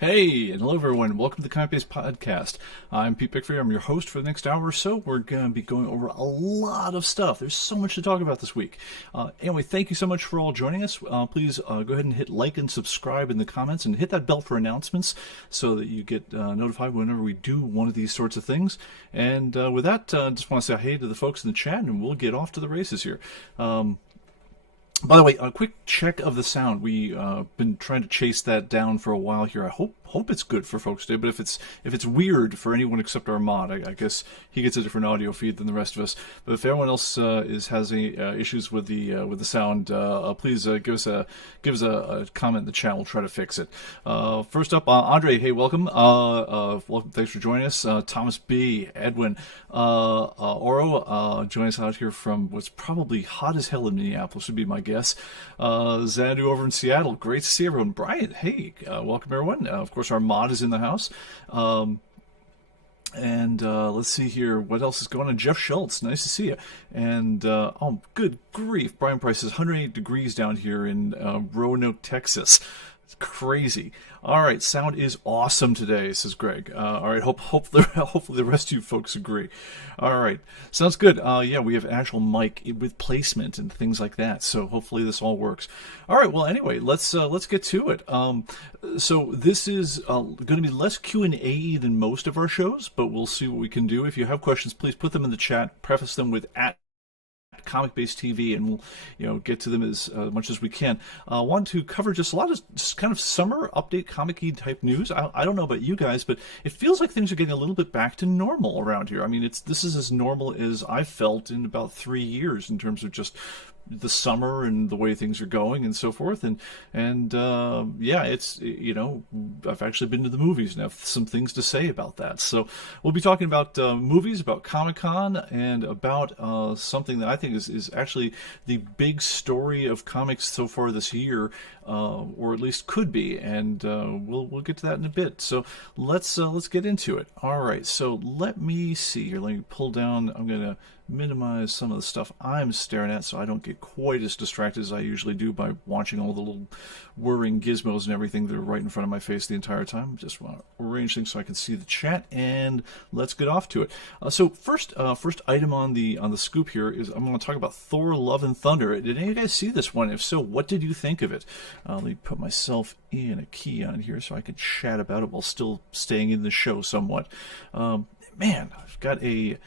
Hey, and hello everyone. Welcome to the ComicBase podcast. I'm Pete Pickford. I'm your host for the next hour or so. We're going to be going over a lot of stuff. There's so much to talk about this week. Anyway, thank you so much for all joining us. Please go ahead and hit like and subscribe in the comments and hit that bell for announcements so that you get notified whenever we do one of these sorts of things. And with that, just want to say hey to the folks in the chat, and we'll get off to the races here. By the way, a quick check of the sound. We've been trying to chase that down for a while here. I hope it's good for folks today. But if it's weird for anyone except our mod, I guess he gets a different audio feed than the rest of us. But if everyone else has any issues with the sound, please give us a comment in the chat. We'll try to fix it. First up, Andre. Hey, welcome. Welcome. Thanks for joining us. Thomas B, Edwin, Oro, join us out here from what's probably hot as hell in Minneapolis. Would be my guess. Xanadu over in Seattle. Great to see everyone. Brian, hey, welcome everyone. Of course, our mod is in the house. And let's see here. What else is going on? Jeff Schultz, nice to see you. And, oh, good grief. Brian Price is 108 degrees down here in Roanoke, Texas. It's crazy. All right, sound is awesome today, says Greg. All right, hopefully the rest of you folks agree. All right, sounds good. Yeah, we have actual mic with placement and things like that, so hopefully this all works. All right, well, anyway, let's get to it. So this is going to be less Q&A than most of our shows, but we'll see what we can do. If you have questions, please put them in the chat. Preface them with ComicBase TV, and we'll get to them as much as we can. I want to cover just a lot of just kind of summer update comic-y type news. I don't know about you guys, but it feels like things are getting a little bit back to normal around here. I mean, this is as normal as I've felt in about 3 years in terms of just the summer and the way things are going and so forth. And yeah, it's, I've actually been to the movies and have some things to say about that. So we'll be talking about movies, about Comic-Con, and about something that I think is actually the big story of comics so far this year, or at least could be. And we'll get to that in a bit. So let's get into it. All right. So let me see here. Let me pull down. I'm going to minimize some of the stuff I'm staring at so I don't get quite as distracted as I usually do by watching all the little whirring gizmos and everything that are right in front of my face the entire time. Just want to arrange things so I can see the chat, and let's get off to it. So first item on the scoop here is I'm going to talk about Thor: Love and Thunder. Did any of you guys see this one? If so, what did you think of it? Let me put myself in a key on here so I can chat about it while still staying in the show somewhat. Man, I've got a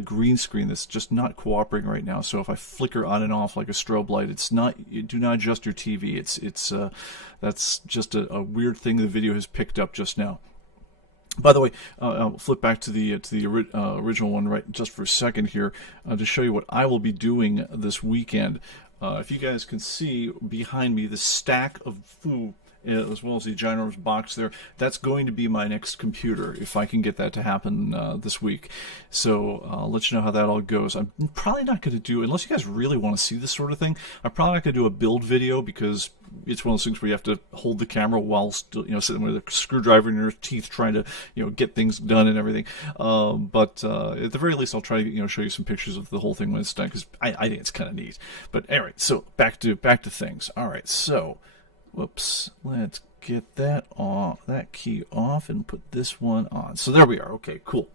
green screen that's just not cooperating right now. So if I flicker on and off like a strobe light, it's not. You do not adjust your TV. That's just a weird thing the video has picked up just now. By the way, I'll flip back to the original one right just for a second here to show you what I will be doing this weekend. If you guys can see behind me the stack of food, as well as the ginormous box there, that's going to be my next computer if I can get that to happen this week. So I'll let you know how that all goes. I'm probably not going to do, unless you guys really want to see this sort of thing, I'm probably not going to do a build video because it's one of those things where you have to hold the camera while still, sitting with a screwdriver in your teeth trying to, get things done and everything. But at the very least, I'll try to, show you some pictures of the whole thing when it's done, because I think it's kind of neat. But anyway, so back to things. All right, so. Whoops, let's get that key off and put this one on. So there we are. Okay, cool.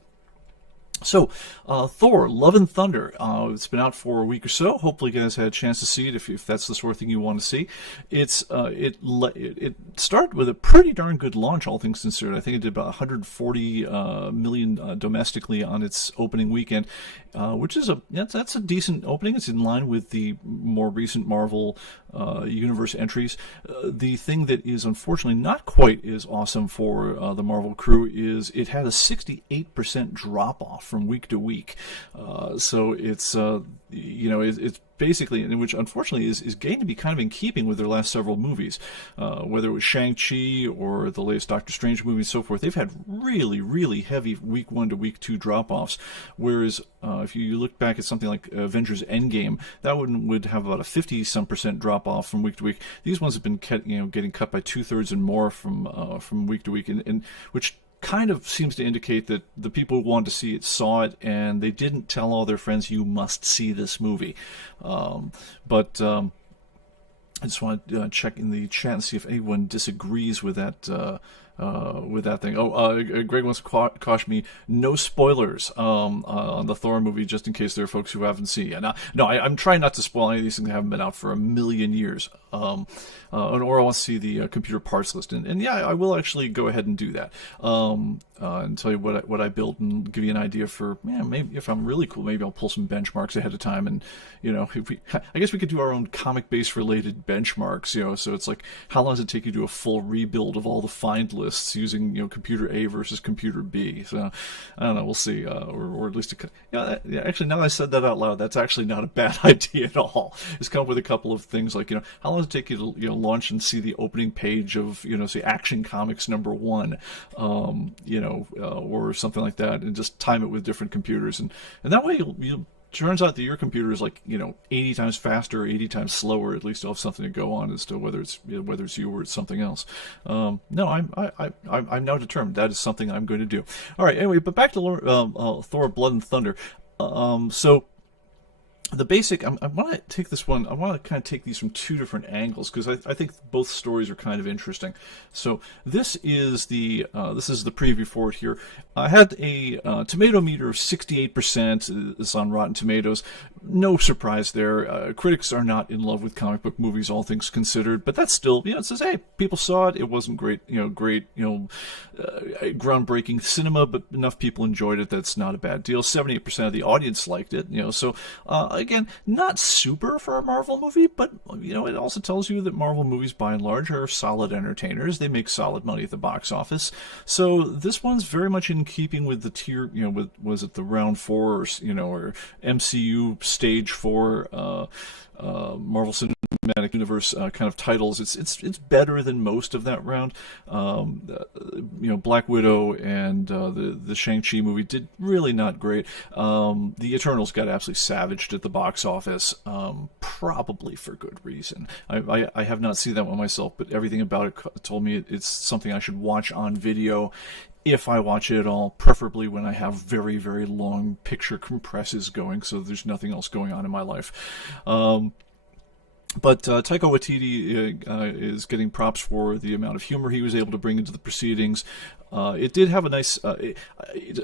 So, Thor: Love and Thunder. It's been out for a week or so. Hopefully, you guys had a chance to see it if that's the sort of thing you want to see. It started with a pretty darn good launch, all things considered. I think it did about 140 million domestically on its opening weekend, which is that's a decent opening. It's in line with the more recent Marvel universe entries. The thing that is unfortunately not quite as awesome for the Marvel crew is it had a 68% drop off from week to week. So it's it's basically, which unfortunately is getting to be kind of in keeping with their last several movies, whether it was Shang-Chi or the latest Doctor Strange movie and so forth. They've had really, really heavy week 1 to week 2 drop-offs, whereas if you look back at something like Avengers Endgame, that would have about a 50-some% drop-off from week to week. These ones have been getting cut by 2/3 and more from week to week, and which kind of seems to indicate that the people who wanted to see it saw it, and they didn't tell all their friends, you must see this movie. But I just want to check in the chat and see if anyone disagrees with that with that thing. Greg wants to caution me, no spoilers on the Thor movie, just in case there are folks who haven't seen it. No, I'm trying not to spoil any of these things that haven't been out for a million years. Or I want to see the computer parts list, and yeah, I will actually go ahead and do that, and tell you what I built and give you an idea for, maybe if I'm really cool, maybe I'll pull some benchmarks ahead of time, and I guess we could do our own comic-based related benchmarks, so it's like, how long does it take you to do a full rebuild of all the find lists using computer A versus computer B? So I don't know, we'll see, or at least actually, now that I said that out loud, that's actually not a bad idea at all. Just come up with a couple of things like, how long does it take you to launch and see the opening page of say Action Comics #1, or something like that, and just time it with different computers, and that way you'll turns out that your computer is like 80 times faster, 80 times slower. At least you'll have something to go on as to whether it's you or it's something else. No, I'm now determined that is something I'm going to do. All right, anyway, but back to Thor: Blood and Thunder. So the basic, I want to take this one, I want to kind of take these from two different angles, because I think both stories are kind of interesting. So this is the preview for it here. I had a tomato meter of 68%. It's on Rotten Tomatoes. No surprise there. Critics are not in love with comic book movies, all things considered, but that's still, it says, hey, people saw it. It wasn't great, groundbreaking cinema, but enough people enjoyed it. That's not a bad deal. 78% of the audience liked it, so again, not super for a Marvel movie, but it also tells you that Marvel movies, by and large, are solid entertainers. They make solid money at the box office. So this one's very much in keeping with the tier, was it the round 4 or MCU stage 4 Marvel Cinematic Universe kind of titles. It's better than most of that round. Black Widow and the Shang-Chi movie did really not great. The Eternals got absolutely savaged at the box office, probably for good reason. I have not seen that one myself, but everything about it told me it's something I should watch on video, if I watch it at all, preferably when I have very, very long picture compresses going, so there's nothing else going on in my life. But Taika Waititi is getting props for the amount of humor he was able to bring into the proceedings. It did have a nice... I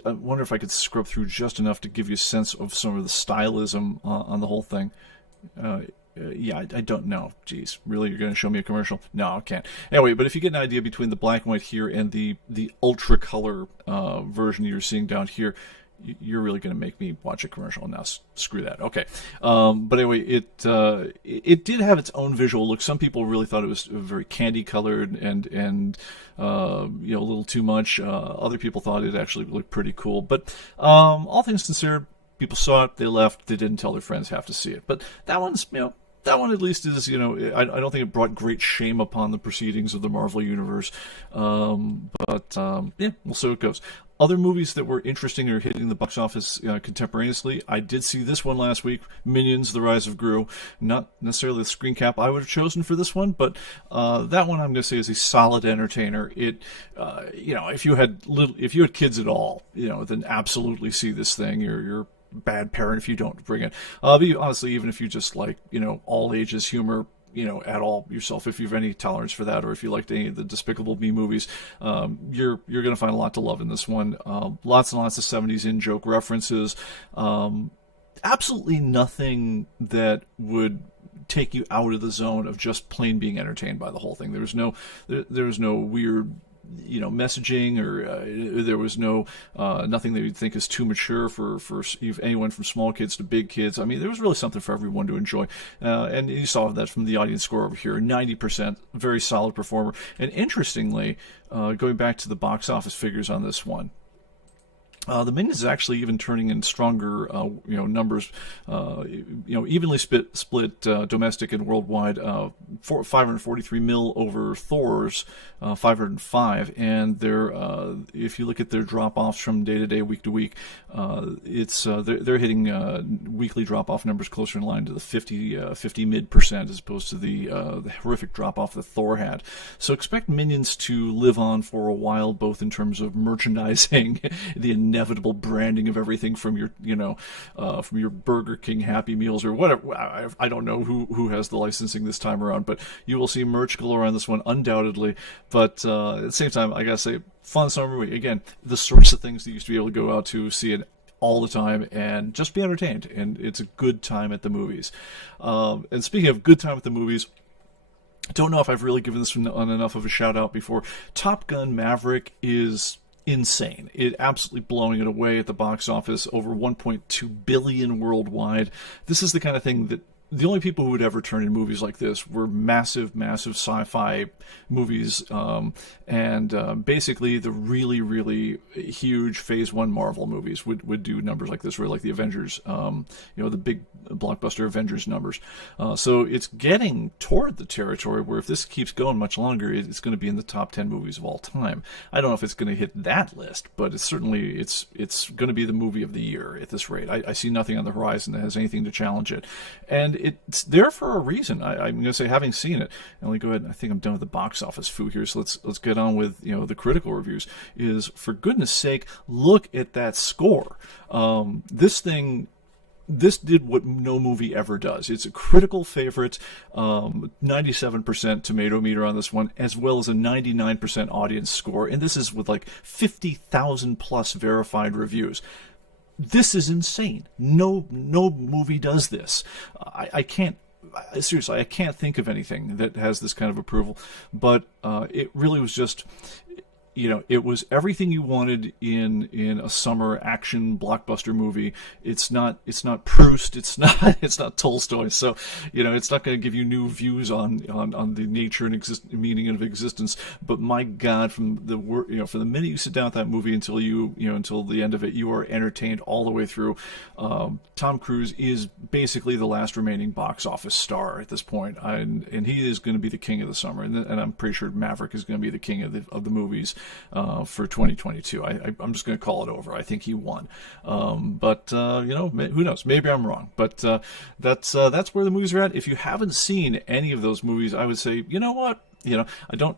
wonder if I could scrub through just enough to give you a sense of some of the stylism on the whole thing. I don't know. Jeez, really? You're going to show me a commercial? No, I can't. Anyway, but if you get an idea between the black and white here and the ultra color version you're seeing down here, you're really going to make me watch a commercial. Now, screw that. Okay. But anyway, it did have its own visual look. Some people really thought it was very candy colored and a little too much. Other people thought it actually looked pretty cool. But all things considered, people saw it, they left, they didn't tell their friends have to see it. But that one's, that one at least is, I don't think it brought great shame upon the proceedings of the Marvel Universe. But we'll see how it goes. Other movies that were interesting or hitting the box office contemporaneously, I did see this one last week, Minions: The Rise of Gru. Not necessarily the screen cap I would have chosen for this one, but that one I'm going to say is a solid entertainer. It, if you had kids at all, then absolutely see this thing. You're a bad parent if you don't bring it. Honestly, even if you just like, all ages humor, at all yourself, if you have any tolerance for that, or if you liked any of the Despicable Me movies, you're going to find a lot to love in this one. Lots and lots of 70s in-joke references. Absolutely nothing that would take you out of the zone of just plain being entertained by the whole thing. There was no weird messaging, or there was nothing that you'd think is too mature for anyone from small kids to big kids. I mean, there was really something for everyone to enjoy, and you saw that from the audience score over here. 90%, very solid performer. And interestingly, going back to the box office figures on this one, the Minions is actually even turning in stronger, numbers, evenly split domestic and worldwide. 543 mil over Thor's 505, and if you look at their drop-offs from day to day, week to week, they're hitting weekly drop-off numbers closer in line to the 50 mid% as opposed to the horrific drop-off that Thor had. So expect Minions to live on for a while, both in terms of merchandising, the inevitable branding of everything from your, from your Burger King Happy Meals or whatever. I don't know who has the licensing this time around, but you will see merch galore on this one, undoubtedly. But at the same time, I gotta say, fun summer movie. Again, the sorts of things that you used to be able to go out to see it all the time and just be entertained, and it's a good time at the movies. And speaking of good time at the movies, don't know if I've really given this one enough of a shout out before. Top Gun Maverick is insane. It absolutely blowing it away at the box office, over 1.2 billion worldwide. This is the kind of thing that the only people who would ever turn in movies like this were massive sci-fi movies, and basically the really, really huge Phase 1 Marvel movies would do numbers like this, where like the Avengers, the big blockbuster Avengers numbers. So it's getting toward the territory where if this keeps going much longer, it's going to be in the top 10 movies of all time. I don't know if it's going to hit that list, but it's certainly it's going to be the movie of the year at this rate. I see nothing on the horizon that has anything to challenge it, and it's there for a reason. I'm going to say, having seen it, and let me go ahead. I think I'm done with the box office foo here, so let's get on with the critical reviews. Is, for goodness sake, look at that score. This did what no movie ever does. It's a critical favorite, 97% tomato meter on this one, as well as a 99% audience score, and this is with like 50,000 plus verified reviews. This is insane. No movie does this. I can't think of anything that has this kind of approval. But it really was just, it was everything you wanted in a summer action blockbuster movie. It's not Proust. It's not Tolstoy. So, it's not going to give you new views on the nature and meaning of existence. But my God, from the minute you sit down with that movie until until the end of it, you are entertained all the way through. Tom Cruise is basically the last remaining box office star at this point, and he is going to be the king of the summer. And I'm pretty sure Maverick is going to be the king of the movies for 2022. I'm just going to call it over. I think he won. But who knows? Maybe I'm wrong. But that's where the movies are at. If you haven't seen any of those movies, I would say, you know what?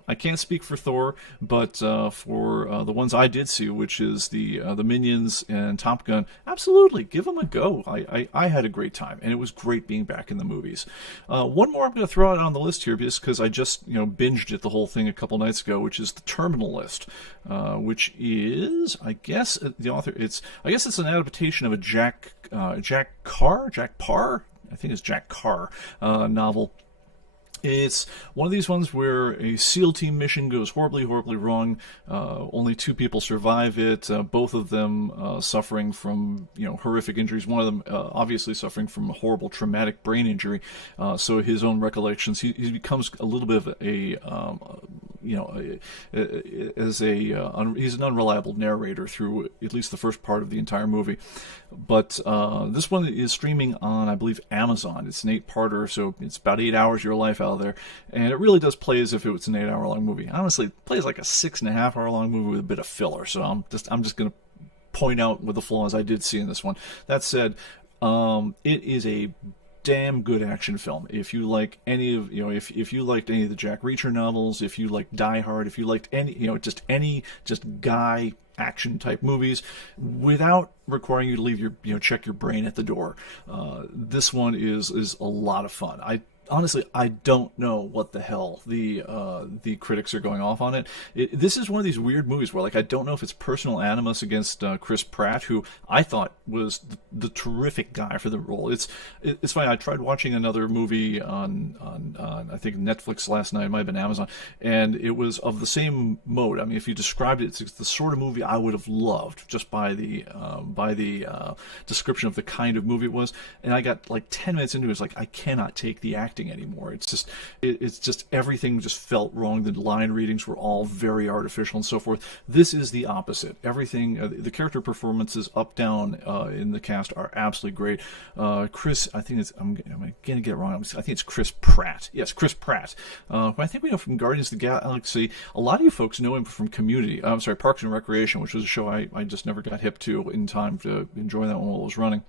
I can't speak for Thor, but for the ones I did see, which is the Minions and Top Gun, absolutely give them a go. I had a great time, and it was great being back in the movies. One more I'm going to throw out on the list here, because I just binged it, the whole thing, a couple nights ago, which is the Terminal List, which is, I guess the author, it's an adaptation of a Jack Parr, I think it's Jack Carr novel. It's one of these ones where a SEAL team mission goes horribly, horribly wrong. Only 2 people survive it. Both of them suffering from horrific injuries. One of them obviously suffering from a horrible traumatic brain injury. So his own recollections, he becomes a little bit of he's an unreliable narrator through at least the first part of the entire movie. But this one is streaming on, I believe, Amazon. It's an 8-parter, so it's about 8 hours of your life out there, and it really does play as if it was an 8-hour long movie. Honestly, it plays like a 6.5-hour long movie with a bit of filler. So I'm just going to point out what the flaws I did see in this one. That said, it is a damn good action film. If you like any of if you liked any of the Jack Reacher novels, if you like Die Hard, if you liked any just guy action type movies without requiring you to leave your check your brain at the door, this one is a lot of fun. Honestly, I don't know what the hell the critics are going off on it. This is one of these weird movies where, I don't know if it's personal animus against Chris Pratt, who I thought was the terrific guy for the role. It's funny. I tried watching another movie on I think Netflix last night. It might have been Amazon, and it was of the same mode. I mean, if you described it, it's the sort of movie I would have loved just by the description of the kind of movie it was. And I got 10 minutes into it. It's I cannot take the acting anymore. It's just everything just felt wrong. The line readings were all very artificial and so forth. This is the opposite. Everything, the character performances up down in the cast are absolutely great. Chris, I think I'm going to get it wrong. I think it's Chris Pratt. Yes, Chris Pratt. Who I think we know from Guardians of the Galaxy. A lot of you folks know him from Community. I'm sorry, Parks and Recreation, which was a show I just never got hip to in time to enjoy that one while it was running.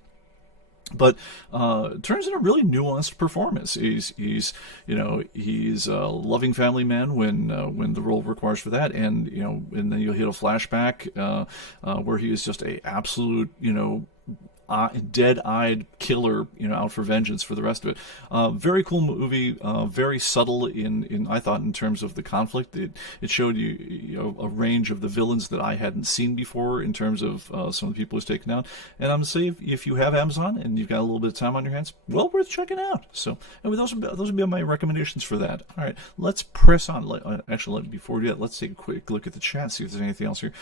But turns in a really nuanced performance. He's a loving family man when the role requires for that, and then you'll hit a flashback where he is just a absolute dead-eyed killer, out for vengeance for the rest of it. Very cool movie, very subtle in I thought in terms of the conflict. It showed you a range of the villains that I hadn't seen before in terms of some of the people he's taken down. And I'm gonna say if you have Amazon and you've got a little bit of time on your hands, well worth checking out. So anyway, those would be my recommendations for that. All right, let's press on. Actually, before we do that, let's take a quick look at the chat, see if there's anything else here.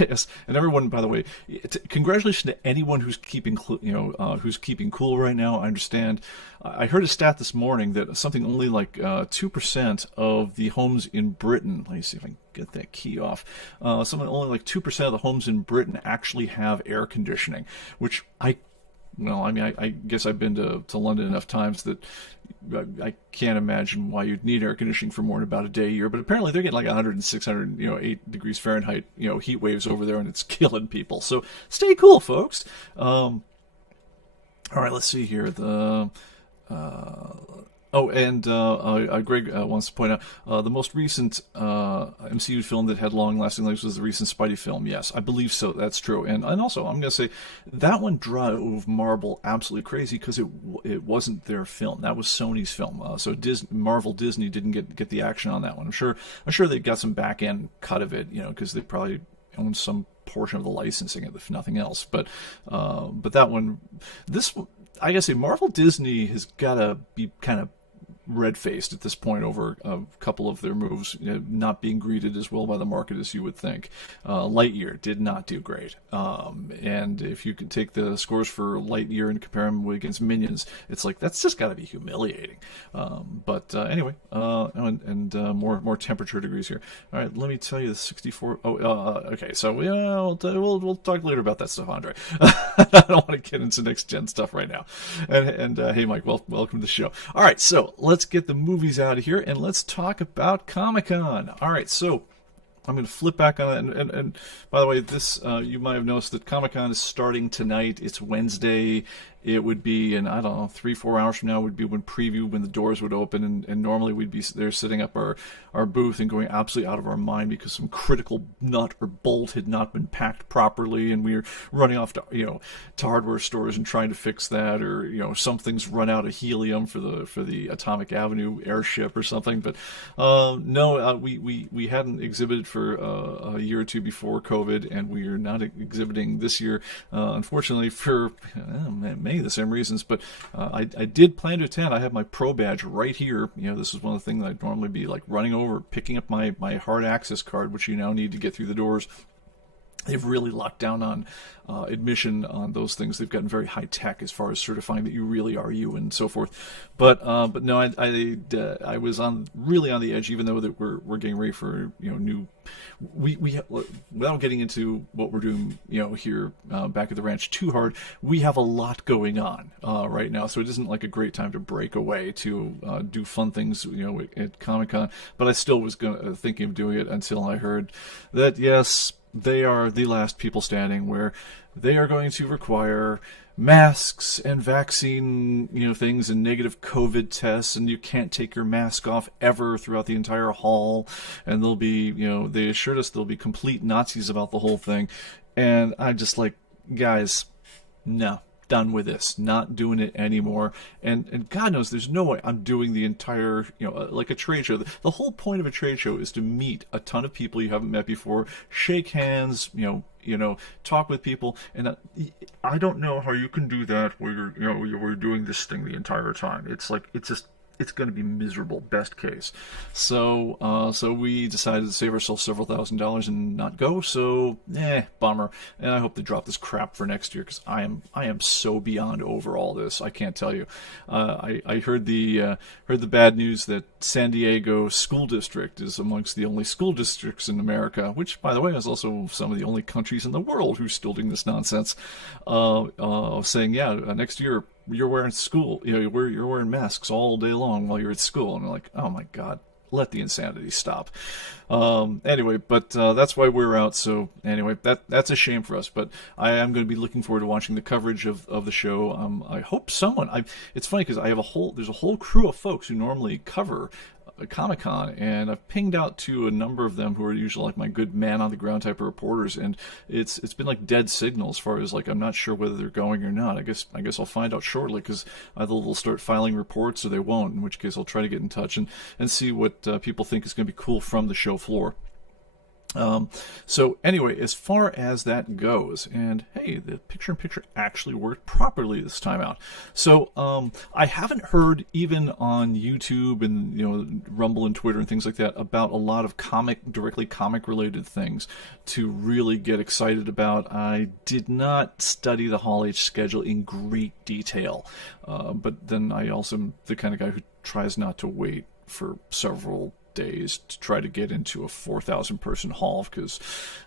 Yes, and everyone, by the way, congratulations to anyone who's keeping cool right now. I understand. I heard a stat this morning that something only like 2% of the homes in Britain. Let me see if I can get that key off. Something only like 2% of the homes in Britain actually have air conditioning, which I guess I've been to London enough times that I can't imagine why you'd need air conditioning for more than about a day a year. But apparently they're getting like 106, 8 degrees Fahrenheit, heat waves over there, and it's killing people. So stay cool, folks. All right, let's see here. Greg wants to point out the most recent MCU film that had long-lasting legs was the recent Spidey film. Yes, I believe so. That's true. And also, I'm going to say that one drove Marvel absolutely crazy because it wasn't their film. That was Sony's film. So Disney didn't get the action on that one. I'm sure they got some back-end cut of it, because they probably owned some portion of the licensing, if nothing else. But that one, I guess Marvel Disney has got to be kind of red-faced at this point over a couple of their moves not being greeted as well by the market as you would think. Lightyear did not do great, and if you can take the scores for Lightyear and compare them against Minions, it's like that's just got to be humiliating. Anyway, more temperature degrees here. All right, let me tell you the 64. Okay, so we'll talk later about that stuff, Andre. I don't want to get into next gen stuff right now. And hey, Mike, welcome to the show. All right, so let's get the movies out of here and let's talk about Comic-Con. All right, so I'm going to flip back on it. And by the way, this you might have noticed that Comic-Con is starting tonight. It's Wednesday. It would be, in, I don't know, 3-4 hours from now would be when the doors would open, and normally we'd be there setting up our booth and going absolutely out of our mind because some critical nut or bolt had not been packed properly, and we were running off to hardware stores and trying to fix that, or something's run out of helium for the Atomic Avenue airship or something. But we hadn't exhibited for a year or two before COVID, and we are not exhibiting this year, unfortunately, for many of the same reasons. But I did plan to attend. I have my pro badge right here. This is one of the things that I'd normally be like running over, picking up my hard access card, which you now need to get through the doors. They've really locked down on admission on those things. They've gotten very high tech as far as certifying that you really are you and so forth. But no, I was really on the edge, even though that we're getting ready for new. We without getting into what we're doing here back at the ranch too hard, we have a lot going on right now, so it isn't like a great time to break away to do fun things at Comic-Con. But I still was thinking of doing it until I heard that yes, they are the last people standing, where they are going to require masks and vaccine things and negative COVID tests, and you can't take your mask off ever throughout the entire hall, and they'll be they assured us they'll be complete Nazis about the whole thing. And I'm just like, guys, no, done with this, not doing it anymore. And God knows there's no way I'm doing the entire, like a trade show. The whole point of a trade show is to meet a ton of people you haven't met before, shake hands, talk with people. And I don't know how you can do that where you're doing this thing the entire time. It's like, it's going to be miserable, best case. So we decided to save ourselves several $1,000s and not go. So, bummer. And I hope they drop this crap for next year, because I am so beyond over all this. I can't tell you. I heard the bad news that San Diego School District is amongst the only school districts in America, which, by the way, is also some of the only countries in the world who's still doing this nonsense. Saying, next year, you're wearing you're wearing masks all day long while you're at school. And I'm like, oh my God, let the insanity stop. Anyway, but that's why we're out. So anyway, that's a shame for us. But I am going to be looking forward to watching the coverage of the show. I hope someone. It's funny because there's a whole crew of folks who normally cover Comic-Con, and I've pinged out to a number of them who are usually like my good man on the ground type of reporters, and it's been like dead signal as far as like I'm not sure whether they're going or not. I guess I'll find out shortly, because either they'll start filing reports or they won't, in which case I'll try to get in touch and see what people think is going to be cool from the show floor. So anyway, as far as that goes, and hey, the picture-in-picture actually worked properly this time out. So I haven't heard, even on YouTube and Rumble and Twitter and things like that, about a lot of directly comic-related things to really get excited about. I did not study the Hall H schedule in great detail, but then I also am the kind of guy who tries not to wait for several days to try to get into a 4,000 person hall, because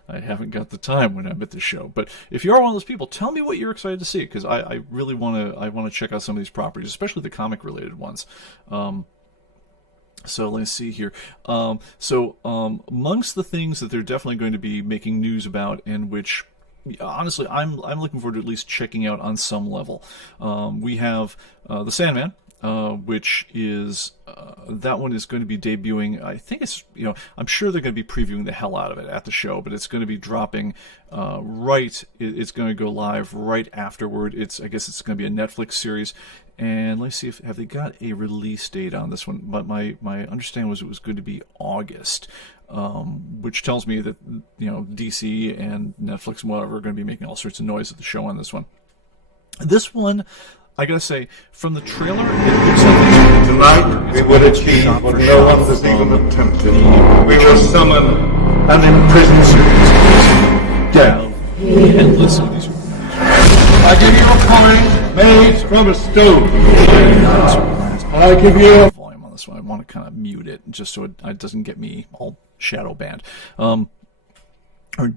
I haven't got the time when I'm at the show. But if you are one of those people, tell me what you're excited to see, because I really want to check out some of these properties, especially the comic related ones. So let's see here. Amongst the things that they're definitely going to be making news about, and which honestly I'm looking forward to at least checking out on some level, we have the Sandman, which is that one is going to be debuting. I think it's I'm sure they're going to be previewing the hell out of it at the show, but it's going to be dropping it's going to go live right afterward. I guess it's going to be a Netflix series, and let's see have they got a release date on this one. But my understanding was it was going to be August, which tells me that DC and Netflix and whatever are going to be making all sorts of noise at the show on this one. This one, I gotta say, from the trailer, it looks like tonight we will achieve what no one has even attempted. We will summon an imprisoned death. Endless of these. I give you a coin made from a stone. I give you a volume on this one. I want to kind of mute it just so it doesn't get me all shadow banned. I'm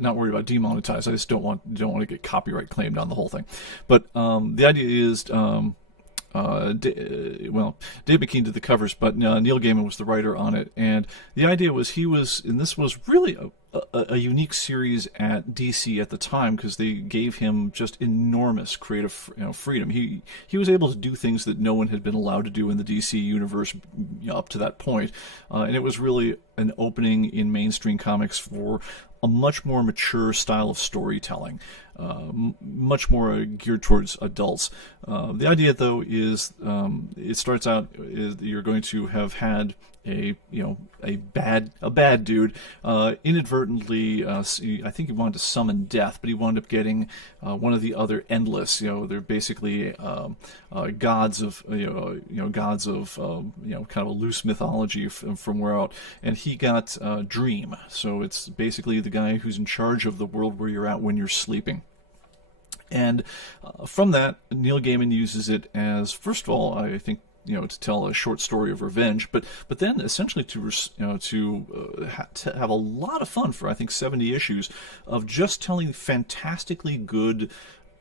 not worried about demonetized. I just don't want to get copyright claimed on the whole thing. But the idea is, Dave McKean did the covers, but Neil Gaiman was the writer on it, and the idea was and this was really a unique series at DC at the time, because they gave him just enormous creative freedom. He was able to do things that no one had been allowed to do in the DC universe up to that point, and it was really an opening in mainstream comics for a much more mature style of storytelling, much more geared towards adults. The idea, though, is it starts out is you're going to have had a bad dude inadvertently. I think he wanted to summon death, but he wound up getting one of the other endless. They're basically gods of gods of kind of a loose mythology from where out, and he got Dream. So it's basically the guy who's in charge of the world where you're at when you're sleeping. And from that, Neil Gaiman uses it as, first of all, I think, to tell a short story of revenge, but then essentially to have a lot of fun for, I think, 70 issues of just telling fantastically good.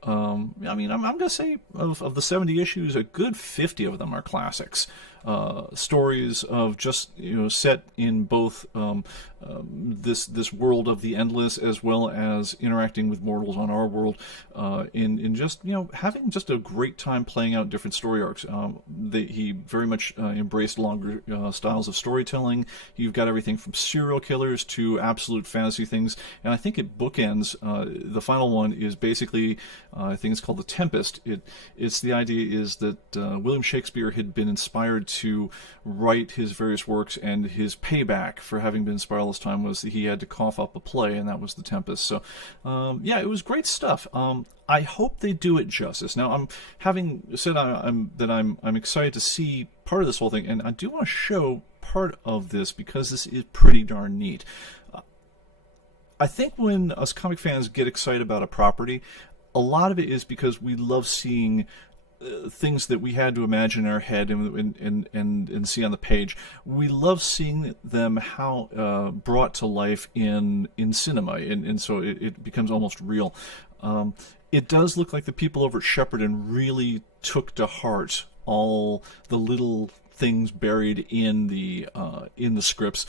I'm going to say of the 70 issues, a good 50 of them are classics. Stories of just set in both this world of the endless, as well as interacting with mortals on our world, in just having just a great time playing out different story arcs. He very much embraced longer styles of storytelling. You've got everything from serial killers to absolute fantasy things, and I think it bookends. The final one is basically, I think it's called the Tempest. It's the idea is that William Shakespeare had been inspired to write his various works, and his payback for having been inspired all this time was that he had to cough up a play, and that was the Tempest. So it was great stuff. I hope they do it justice. Now, I'm having said I'm excited to see part of this whole thing, and I do want to show part of this because this is pretty darn neat. I think when us comic fans get excited about a property, a lot of it is because we love seeing things that we had to imagine in our head and see on the page. We love seeing them brought to life in cinema, and so it becomes almost real. It does look like the people over at Shepperton really took to heart all the little things buried in the scripts.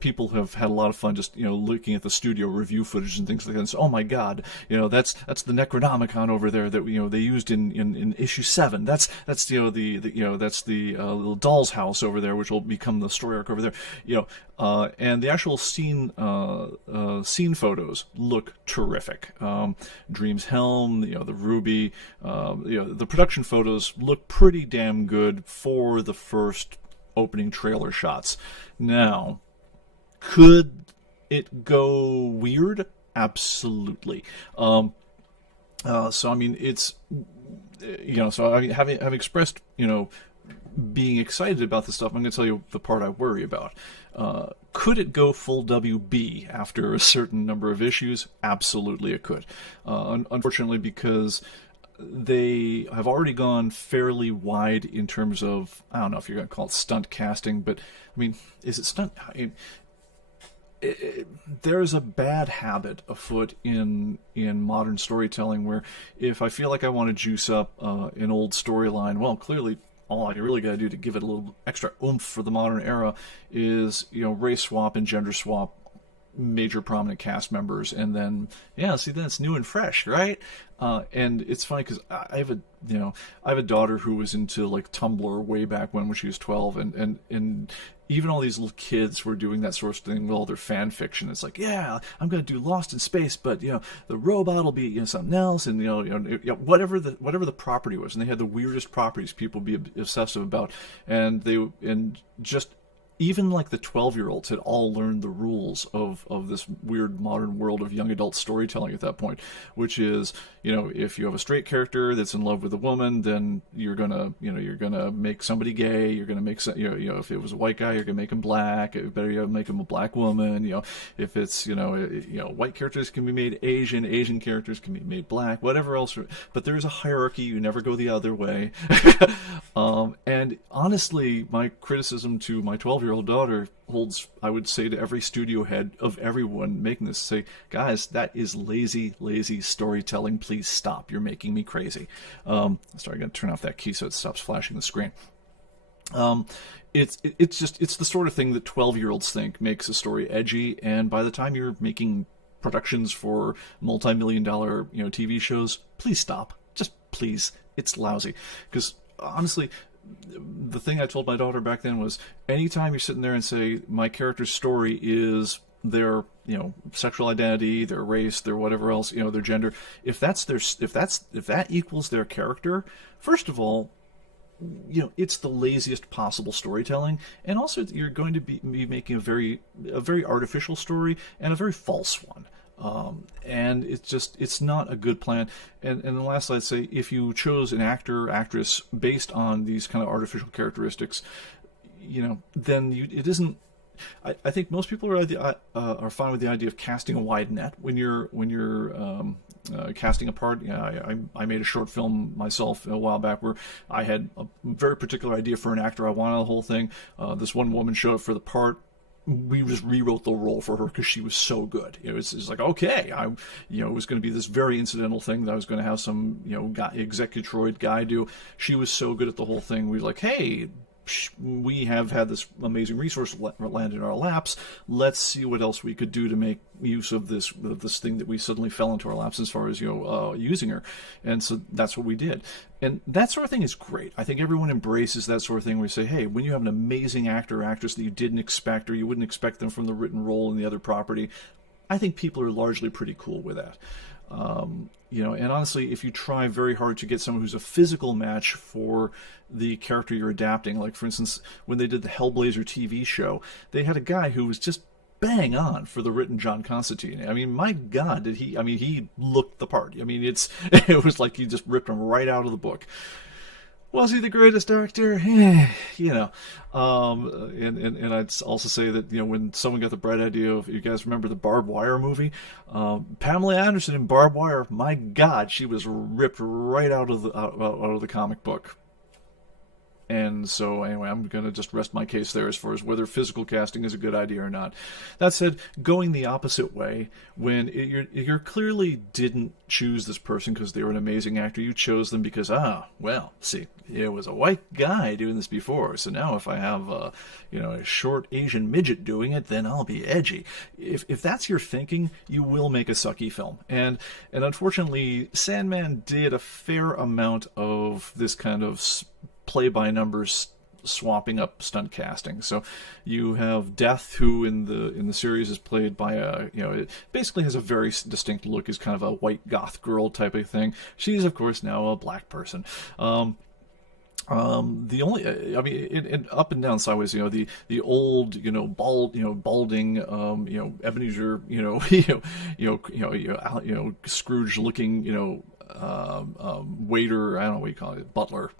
People have had a lot of fun just looking at the studio review footage and things like that. And so, oh my God, that's the Necronomicon over there that they used in issue 7. That's the little doll's house over there, which will become the story arc over there. And the actual scene photos look terrific. Dream's helm, the ruby, the production photos look pretty damn good for the first opening trailer shots. Now, could it go weird? Absolutely. So I mean, it's so I mean, having expressed being excited about this stuff, I'm going to tell you the part I worry about. Could it go full WB after a certain number of issues? Absolutely it could. Unfortunately, because they have already gone fairly wide in terms of, I don't know if you're going to call it stunt casting, but I mean, is it stunt? There's a bad habit afoot in modern storytelling where if I feel like I want to juice up an old storyline, well, clearly all I really got to do to give it a little extra oomph for the modern era is, race swap and gender swap major prominent cast members, and then then it's new and fresh, right? And it's funny because I have a daughter who was into like Tumblr way back when she was 12, and even all these little kids were doing that sort of thing with all their fan fiction. It's like, yeah, I'm going to do Lost in Space, but the robot will be something else, and whatever the property was, and they had the weirdest properties people be obsessive about, and just even like the 12-year-olds had all learned the rules of this weird modern world of young adult storytelling at that point, which is, if you have a straight character that's in love with a woman, then you're gonna make somebody gay. You're gonna make if it was a white guy, you're gonna make him black. Better make him a black woman. If it's white characters can be made Asian characters can be made black, whatever else. But there's a hierarchy. You never go the other way. And honestly, my criticism to my 12-year-old daughter holds, I would say, to every studio head of everyone making this, say, guys, that is lazy storytelling. Please stop. You're making me crazy. Sorry, I'm going to turn off that key so it stops flashing the screen. It's the sort of thing that 12-year-olds think makes a story edgy, and by the time you're making productions for multi-million-dollar TV shows, please stop. Just please. It's lousy. Because honestly, the thing I told my daughter back then was, anytime you're sitting there and say my character's story is their sexual identity, their race, their whatever else, their gender, if that equals their character, first of all, it's the laziest possible storytelling, and also you're going to be making a very artificial story and a very false one. And it's not a good plan. And the last I'd say, if you chose an actor or actress based on these kind of artificial characteristics, then it isn't. I think most people are fine with the idea of casting a wide net when you're casting a part. I made a short film myself a while back where I had a very particular idea for an actor. I wanted the whole thing. This one woman showed up for the part. We just rewrote the role for her because she was so good. It was like, okay, it was going to be this very incidental thing that I was going to have some executroid guy do. She was so good at the whole thing. We were like, hey, we have had this amazing resource land in our laps. Let's see what else we could do to make use of this thing that we suddenly fell into our laps as far as using her. And so that's what we did. And that sort of thing is great. I think everyone embraces that sort of thing where you say, hey, when you have an amazing actor or actress that you didn't expect, or you wouldn't expect them from the written role in the other property, I think people are largely pretty cool with that. And honestly, if you try very hard to get someone who's a physical match for the character you're adapting, like for instance, when they did the Hellblazer TV show, they had a guy who was just bang on for the written John Constantine. I mean, my God, he looked the part. I mean, it was like you just ripped him right out of the book. Was he the greatest actor? And I'd also say that, when someone got the bright idea of, you guys remember the Barbed Wire movie? Pamela Anderson in Barbed Wire, my God, she was ripped right out of the comic book. And so anyway, I'm going to just rest my case there as far as whether physical casting is a good idea or not. That said, going the opposite way, when you clearly didn't choose this person because they were an amazing actor, you chose them because, well, see, it was a white guy doing this before, so now if I have a short Asian midget doing it, then I'll be edgy. If that's your thinking, you will make a sucky film. And unfortunately, Sandman did a fair amount of this kind of play-by-numbers swapping up stunt casting. So you have Death, who in the series is played by it basically has a very distinct look, is kind of a white goth girl type of thing. She's of course now a black person. The only, in up and down sideways, the old, balding, Ebenezer, Scrooge looking, waiter, I don't know what you call it, butler,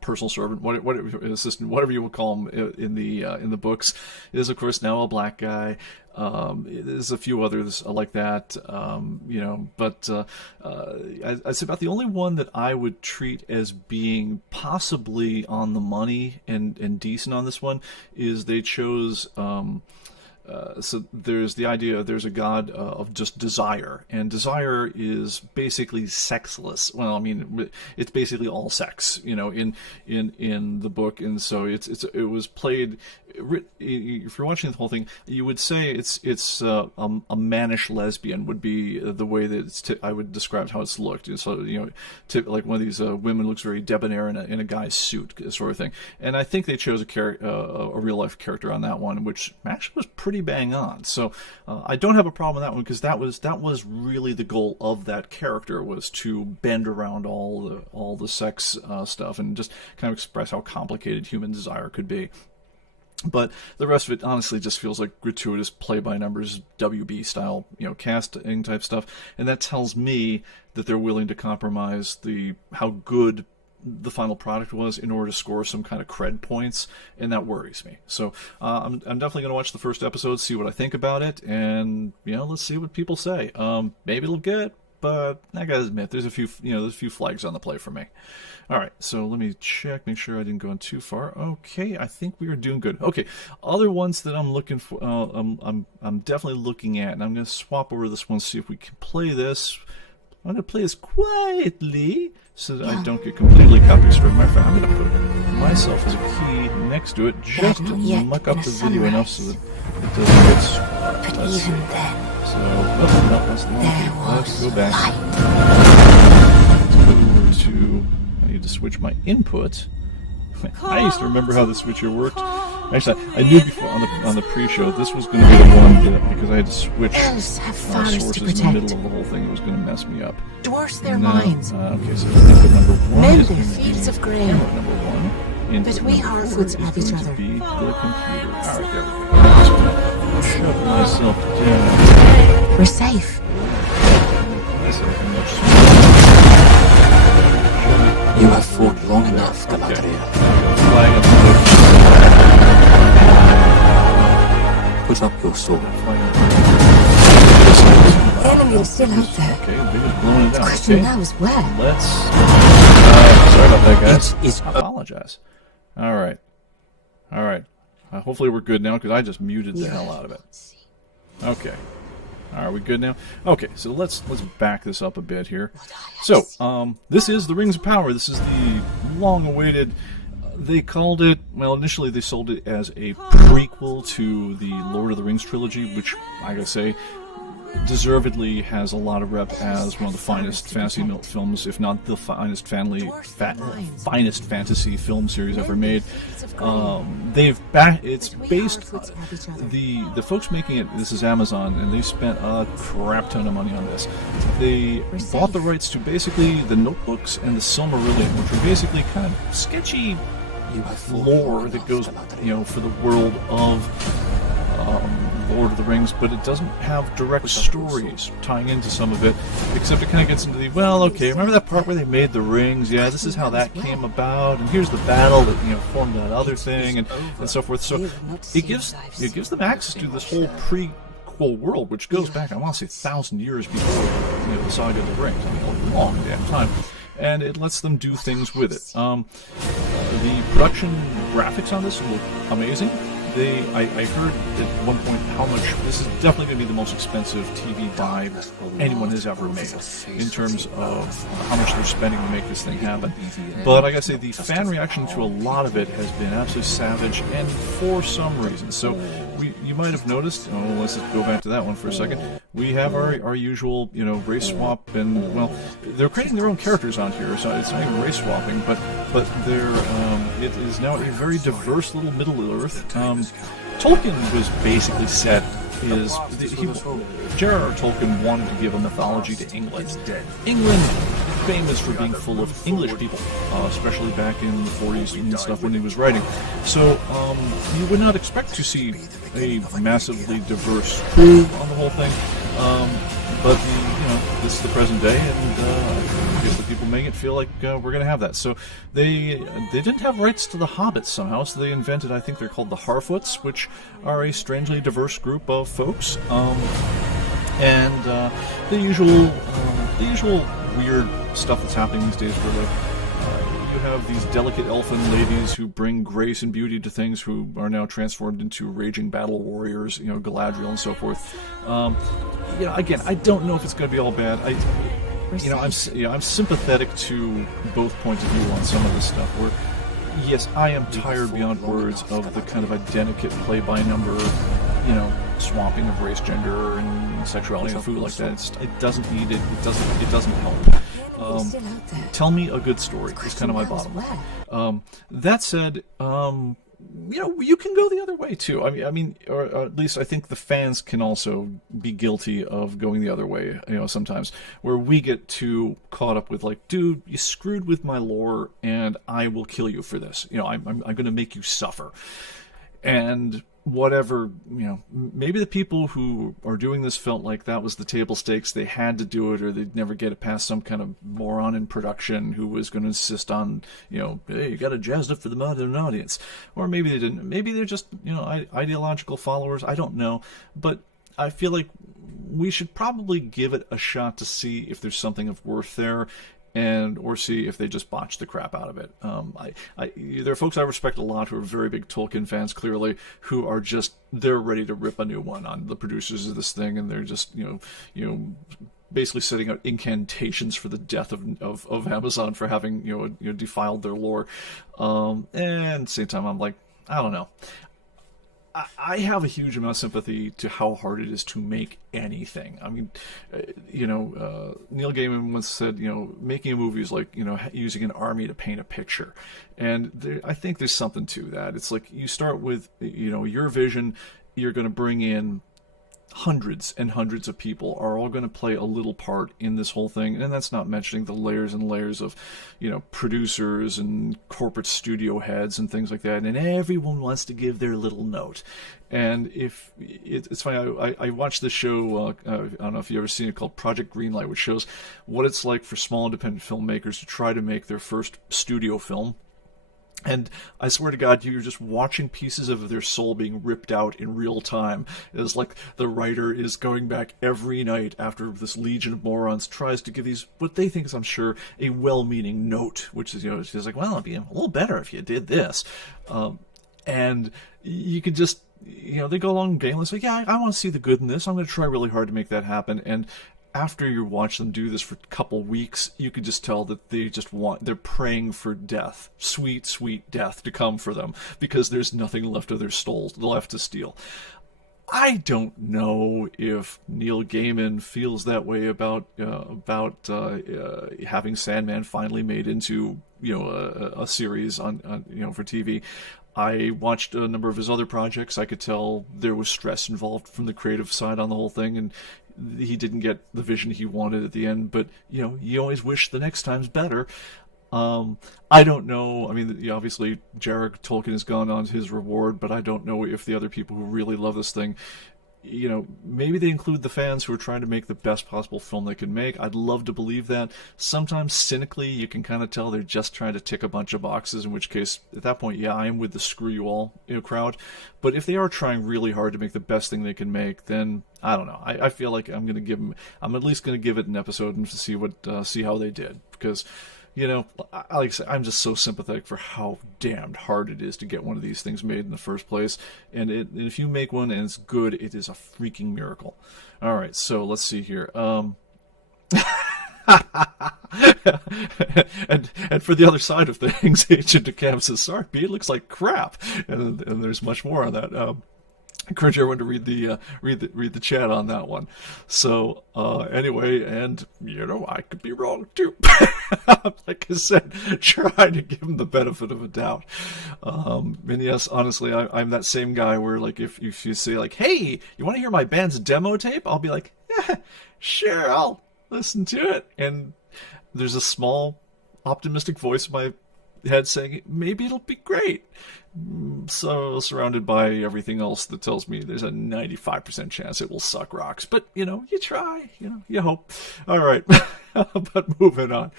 personal servant, whatever, assistant, whatever you would call him in the books, is of course now a black guy. There's a few others like that, but I'd say about the only one that I would treat as being possibly on the money and decent on this one is they chose. So there's the idea, there's a god of just desire, and desire is basically sexless. Well, I mean, it's basically all sex, in the book, and so it was played. If you're watching the whole thing, you would say it's a mannish lesbian would be the way that I would describe how it's looked. And so like one of these women looks very debonair in a guy's suit, sort of thing. And I think they chose a real life character on that one, which actually was pretty bang on. So I don't have a problem with that one because that was really the goal of that character, was to bend around all the sex stuff and just kind of express how complicated human desire could be. But the rest of it honestly just feels like gratuitous play-by-numbers WB style, casting type stuff, and that tells me that they're willing to compromise how good the final product was in order to score some kind of cred points, and that worries me. So I'm definitely going to watch the first episode, see what I think about it, and let's see what people say. Maybe it'll get, but I gotta admit, there's a few flags on the play for me. All right, so let me check, make sure I didn't go in too far. Okay, I think we are doing good. Okay, other ones that I'm looking for, I'm definitely looking at, and I'm going to swap over this one, see if we can play this. I'm going to play this quietly so that I don't get completely copy-destroyed. Matter of fact, I'm going to put myself as a key next to it just to muck up the video enough so that it doesn't get swapped. Let's see. So, no, that's the one. Let's go back. Let's go over to... I need to switch my input. I used to remember how the switcher worked. Actually, I knew before on the pre-show this was going to be the one that, because I had to switch sources in the middle of the whole thing, it was going to mess me up. Dwarfs their minds. Okay, so input number one Men is their going to fields be of grain. number one. Input But we number are four goods is of each going other. to be the computer. All right, there we go. Shut myself down. We're safe. You have fought long enough, Galadriel. Put up your sword. The enemy is still out there. Okay, the big is blowing it The down. question Okay, now is where? let's... sorry about that, guys. It is I apologize. All right. Hopefully we're good now, because I just muted the hell out of it. Okay. Are we good now? Okay, so let's back this up a bit here. So, this is the Rings of Power. This is the long-awaited... They called it... Well, initially they sold it as a prequel to the Lord of the Rings trilogy, which, I gotta say, deservedly has a lot of rep as one of the finest fantasy films, if not the finest fantasy film series ever made. It's based the folks making it. This is Amazon, and they spent a crap ton of money on this. They bought the rights to basically the Notebooks and the Silmarillion, which are basically kind of sketchy lore that goes, for the world of Lord of the Rings, but it doesn't have direct stories tying into some of it, except it kind of gets into the, remember that part where they made the rings? Yeah, this is how that came about, and here's the battle that formed that other thing, and so forth. So it gives them access to this whole prequel world, which goes back, I want to say, 1,000 years before the saga of the rings. I mean, a long damn time. and it lets them do things with it. The production graphics on this look amazing. I heard at one point how much this is definitely going to be the most expensive TV buy anyone has ever made in terms of how much they're spending to make this thing happen. But I gotta say, the fan reaction to a lot of it has been absolutely savage, and for some reason. So you might have noticed. Oh, let's just go back to that one for a second. We have our usual, race swap, and well, they're creating their own characters on here, so it's not even race swapping, but it is now a very diverse little Middle-earth. Tolkien was basically set J.R.R. Tolkien wanted to give a mythology to England. England, famous for being full of English people, especially back in the 40s and stuff when he was writing. So you would not expect to see a massively diverse crew on the whole thing. But this is the present day, and I guess the people making it feel like we're going to have that. So they didn't have rights to the Hobbits somehow, so they invented, I think they're called the Harfoots, which are a strangely diverse group of folks, and the usual weird stuff that's happening these days, where you have these delicate elfin ladies who bring grace and beauty to things, who are now transformed into raging battle warriors, Galadriel and so forth. Again, I don't know if it's going to be all bad. I'm sympathetic to both points of view on some of this stuff. Where, yes, I am tired beyond words of the kind of identikit play-by-number, swapping of race, gender, and sexuality and food like that. It doesn't need it. It doesn't help. Tell me a good story is kind of my bottom line. That said, you can go the other way too. I mean, or at least I think the fans can also be guilty of going the other way. Sometimes where we get too caught up with like, dude, you screwed with my lore, and I will kill you for this. I'm going to make you suffer, and whatever, maybe the people who are doing this felt like that was the table stakes. They had to do it, or they'd never get it past some kind of moron in production who was going to insist on, hey, you got to jazz up for the modern audience. Or maybe they didn't. Maybe they're just, ideological followers. I don't know. But I feel like we should probably give it a shot to see if there's something of worth there, or see if they just botch the crap out of it. There are folks I respect a lot who are very big Tolkien fans, clearly, who are they're ready to rip a new one on the producers of this thing, and they're just, basically setting out incantations for the death of Amazon for having, defiled their lore. And at the same time, I'm like, I don't know. I have a huge amount of sympathy to how hard it is to make anything. I mean, Neil Gaiman once said, making a movie is like, using an army to paint a picture. And I think there's something to that. It's like you start with, your vision, you're going to bring in hundreds and hundreds of people are all going to play a little part in this whole thing, and that's not mentioning the layers and layers of, producers and corporate studio heads and things like that, and everyone wants to give their little note. And if it's funny, I watched this show, I don't know if you've ever seen it, called Project Greenlight, which shows what it's like for small independent filmmakers to try to make their first studio film. And I swear to God, you're just watching pieces of their soul being ripped out in real time. It's like the writer is going back every night after this legion of morons tries to give these, what they think is, I'm sure, a well-meaning note, which is, she's like, well, it'd be a little better if you did this. And you could just, they go along gameless, like, yeah, I want to see the good in this. I'm going to try really hard to make that happen. And after you watch them do this for a couple weeks, you could just tell that they're praying for death, sweet, sweet death to come for them, because there's nothing left of their souls left to steal. I don't know if Neil Gaiman feels that way about having Sandman finally made into a series on for TV. I watched a number of his other projects. I could tell there was stress involved from the creative side on the whole thing, and he didn't get the vision he wanted at the end, but, you always wish the next time's better. I don't know. I mean, obviously, J.R.R. Tolkien has gone on to his reward, but I don't know if the other people who really love this thing, maybe they include the fans who are trying to make the best possible film they can make. I'd love to believe that. Sometimes, cynically, you can kind of tell they're just trying to tick a bunch of boxes, in which case, at that point, yeah, I am with the screw you all crowd. But if they are trying really hard to make the best thing they can make, then I don't know. I feel like I'm at least going to give it an episode and see how they did, because you know, like I say, I'm just so sympathetic for how damned hard it is to get one of these things made in the first place. And if you make one and it's good, it is a freaking miracle. All right, so let's see here. and for the other side of things, Agent DeCam says, "Sorry, B, it looks like crap," and there's much more on that. I encourage everyone to read the chat on that one. So anyway, and you know, I could be wrong too. Like I said, try to give him the benefit of a doubt. And yes, honestly, I'm that same guy where, like, if you say like, "Hey, you want to hear my band's demo tape?" I'll be like, "Yeah, sure, I'll listen to it." And there's a small optimistic voice in my head saying, maybe it'll be great. So surrounded by everything else that tells me there's a 95% chance it will suck rocks. But, you know, you try, you know, you hope. All right. But moving on.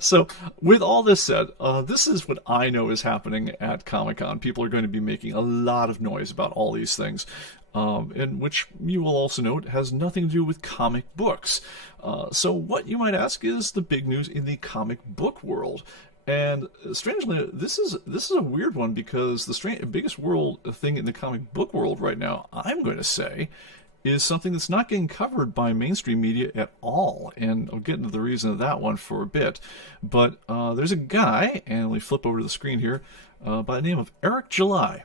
So with all this said, this is what I know is happening at Comic-Con. People are going to be making a lot of noise about all these things. And which you will also note has nothing to do with comic books. So what you might ask is the big news in the comic book world. And strangely, this is a weird one, because the biggest thing in the comic book world right now, I'm going to say, is something that's not getting covered by mainstream media at all. And I'll get into the reason of that one for a bit. But there's a guy, and let me flip over to the screen here, by the name of Eric July.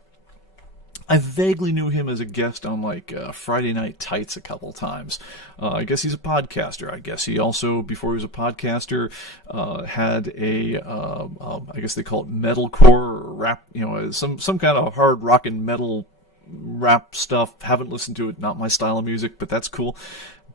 I vaguely knew him as a guest on, like, Friday Night Tights a couple times. I guess he's a podcaster. I guess he also, before he was a podcaster, had a, I guess they call it metalcore or rap, you know, some kind of hard rock and metal rap stuff. Haven't listened to it, not my style of music, but that's cool.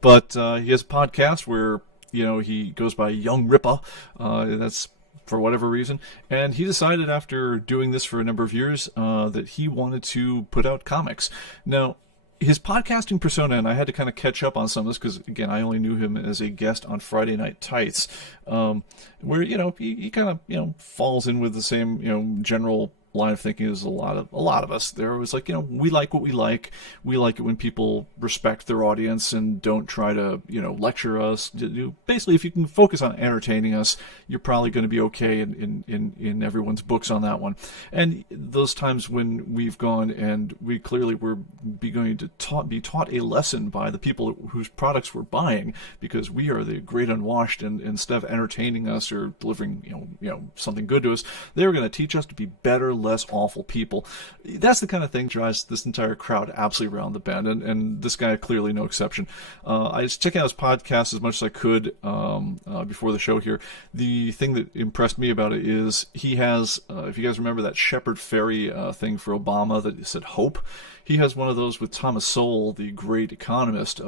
But he has a podcast where, you know, he goes by Young Rippa. That's for whatever reason, and he decided after doing this for a number of years that he wanted to put out comics. Now, his podcasting persona, and I had to kind of catch up on some of this because, again, I only knew him as a guest on Friday Night Tights, where, you know, he kind of, you know, falls in with the same, you know, general line of thinking as a lot of us. There was like, you know, we like what we like. We like it when people respect their audience and don't try to, you know, lecture us. Basically, if you can focus on entertaining us, you're probably going to be okay in everyone's books on that one. And those times when we've gone and we clearly were going to be taught a lesson by the people whose products we're buying, because we are the great unwashed, and instead of entertaining us or delivering, you know, something good to us, they were going to teach us to be better, less awful people. That's the kind of thing that drives this entire crowd absolutely around the bend, and this guy clearly no exception. I just checked out his podcast as much as I could before the show here. The thing that impressed me about it is he has, if you guys remember that Shepard Fairey thing for Obama that said hope, he has one of those with Thomas Sowell, the great economist,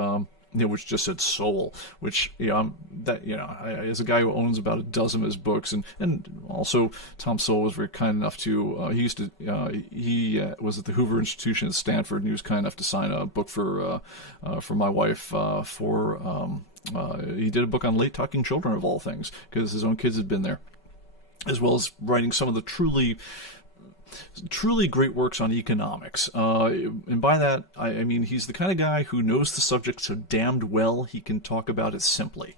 which just said soul, which, you know, as a guy who owns about a dozen of his books, and also Tom Sowell was very kind enough to, he was at the Hoover Institution at Stanford, and he was kind enough to sign a book for my wife, he did a book on late talking children, of all things, because his own kids had been there, as well as writing some of the truly great works on economics. And by that, I mean he's the kind of guy who knows the subject so damned well he can talk about it simply.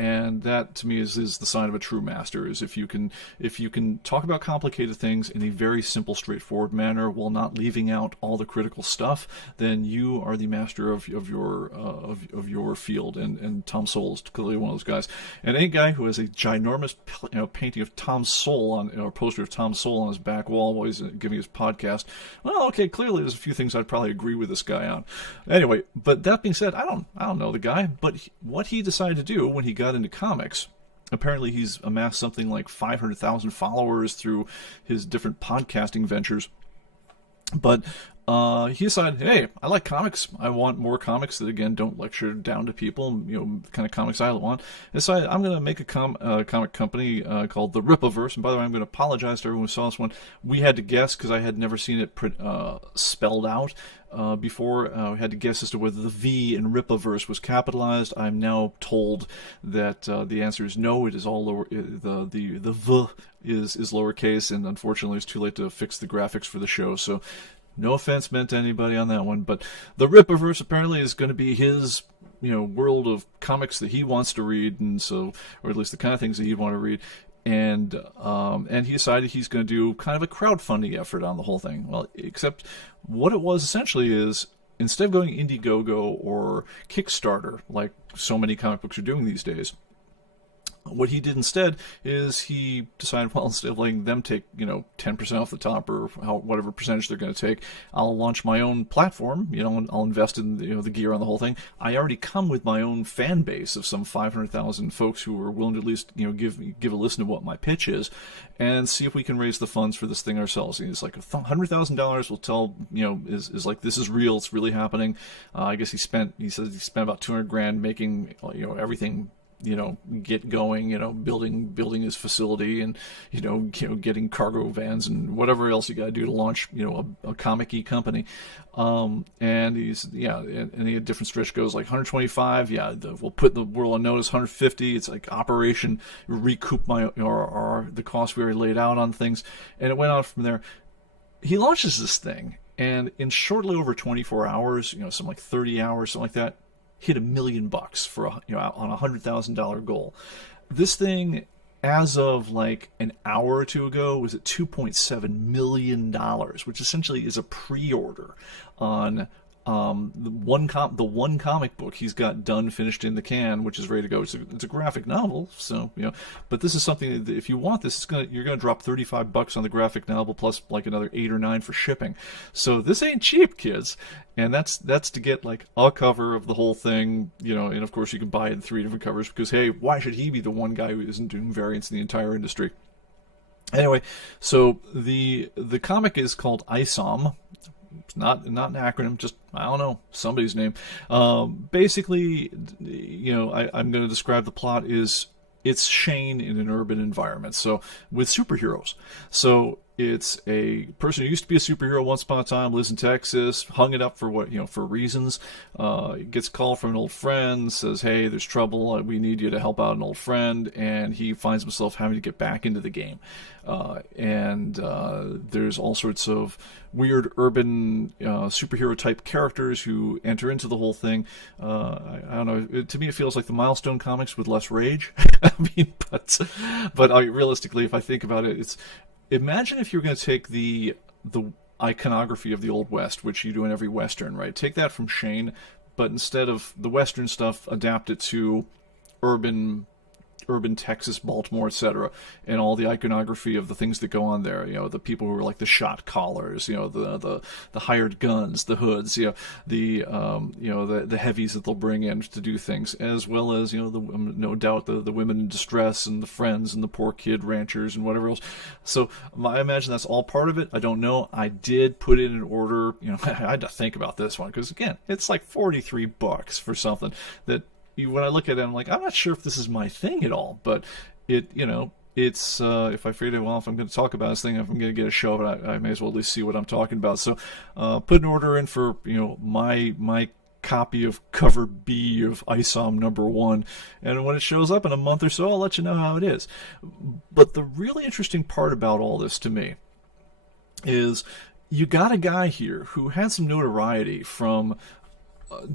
And that, to me, is the sign of a true master, is if you can talk about complicated things in a very simple, straightforward manner while not leaving out all the critical stuff, then you are the master of your field. And Tom Sowell is clearly one of those guys. And any guy who has a ginormous painting of Tom Sowell or poster of Tom Sowell on his back wall while he's giving his podcast, well, okay, clearly there's a few things I'd probably agree with this guy on. Anyway, but that being said, I don't know the guy, but what he decided to do when he got into comics, apparently he's amassed something like 500,000 followers through his different podcasting ventures. But he decided, hey, I like comics. I want more comics that, again, don't lecture down to people, you know, the kind of comics I want. And so I'm going to make a comic company called the Rippaverse. And by the way, I'm going to apologize to everyone who saw this one. We had to guess, because I had never seen it spelled out before. We had to guess as to whether the V in Rippaverse was capitalized. I'm now told that the answer is no. It is all lower. The V is lowercase, and unfortunately it's too late to fix the graphics for the show. So no offense meant to anybody on that one, but the Rippaverse apparently is going to be his, you know, world of comics that he wants to read, and so, or at least the kind of things that he'd want to read. and he decided he's going to do kind of a crowdfunding effort on the whole thing. Well, except what it was essentially is, instead of going Indiegogo or Kickstarter, like so many comic books are doing these days, what he did instead is he decided, well, instead of letting them take 10% off the top, or whatever percentage they're going to take, I'll launch my own platform. I'll invest in the gear on the whole thing. I already come with my own fan base of some 500,000 folks who are willing to at least give a listen to what my pitch is, and see if we can raise the funds for this thing ourselves. And it's like $100,000. We'll tell is like, this is real. It's really happening. I guess he says he spent about $200,000 making everything get going, building his facility, and getting cargo vans and whatever else you got to do to launch a comic-y company. And he's and he had different stretch goals, like 125. We'll put the world on notice. 150. It's like Operation Recoup the cost we already laid out on things, and it went on from there. He launches this thing, and in shortly over 24 hours, something like 30 hours, something like that, hit $1 million for on a $100,000 goal. This thing, as of like an hour or two ago, was at $2.7 million, which essentially is a pre-order on the one comic book he's got done, finished in the can, which is ready to go. It's a graphic novel, so but this is something that if you want this, you're gonna drop $35 on the graphic novel plus like another $8 or $9 for shipping. So this ain't cheap, kids. And that's to get like a cover of the whole thing, and of course you can buy it in 3 different covers, because hey, why should he be the one guy who isn't doing variants in the entire industry? Anyway, so the comic is called ISOM. It's not an acronym, just, I don't know, somebody's name. Basically, I'm going to describe the plot is, it's Shane in an urban environment, so with superheroes. So it's a person who used to be a superhero once upon a time, lives in Texas, hung it up for for reasons. Gets a call from an old friend, says, hey, there's trouble, we need you to help out an old friend, and he finds himself having to get back into the game. And there's all sorts of weird urban superhero type characters who enter into the whole thing. I don't know, to me it feels like the Milestone comics with less rage. I mean, but realistically, if I think about it, it's, imagine if you're going to take the iconography of the Old West, which you do in every Western, right? Take that from Shane, but instead of the Western stuff, adapt it to urban Texas, Baltimore, etc., and all the iconography of the things that go on there. The people who are like the shot callers, the hired guns, the hoods, the heavies that they'll bring in to do things, as well as no doubt the women in distress and the friends and the poor kid ranchers and whatever else. So I imagine that's all part of it. I don't know. I did put it in order. I had to think about this one because again, it's like $43 for something that, when I look at it, I'm like, I'm not sure if this is my thing at all, but it's if I figured, well, if I'm going to talk about this thing, if I'm going to get a show of it, I may as well at least see what I'm talking about. So put an order in for my copy of cover B of ISOM #1, and when it shows up in a month or so, I'll let you know how it is. But the really interesting part about all this to me is you got a guy here who had some notoriety from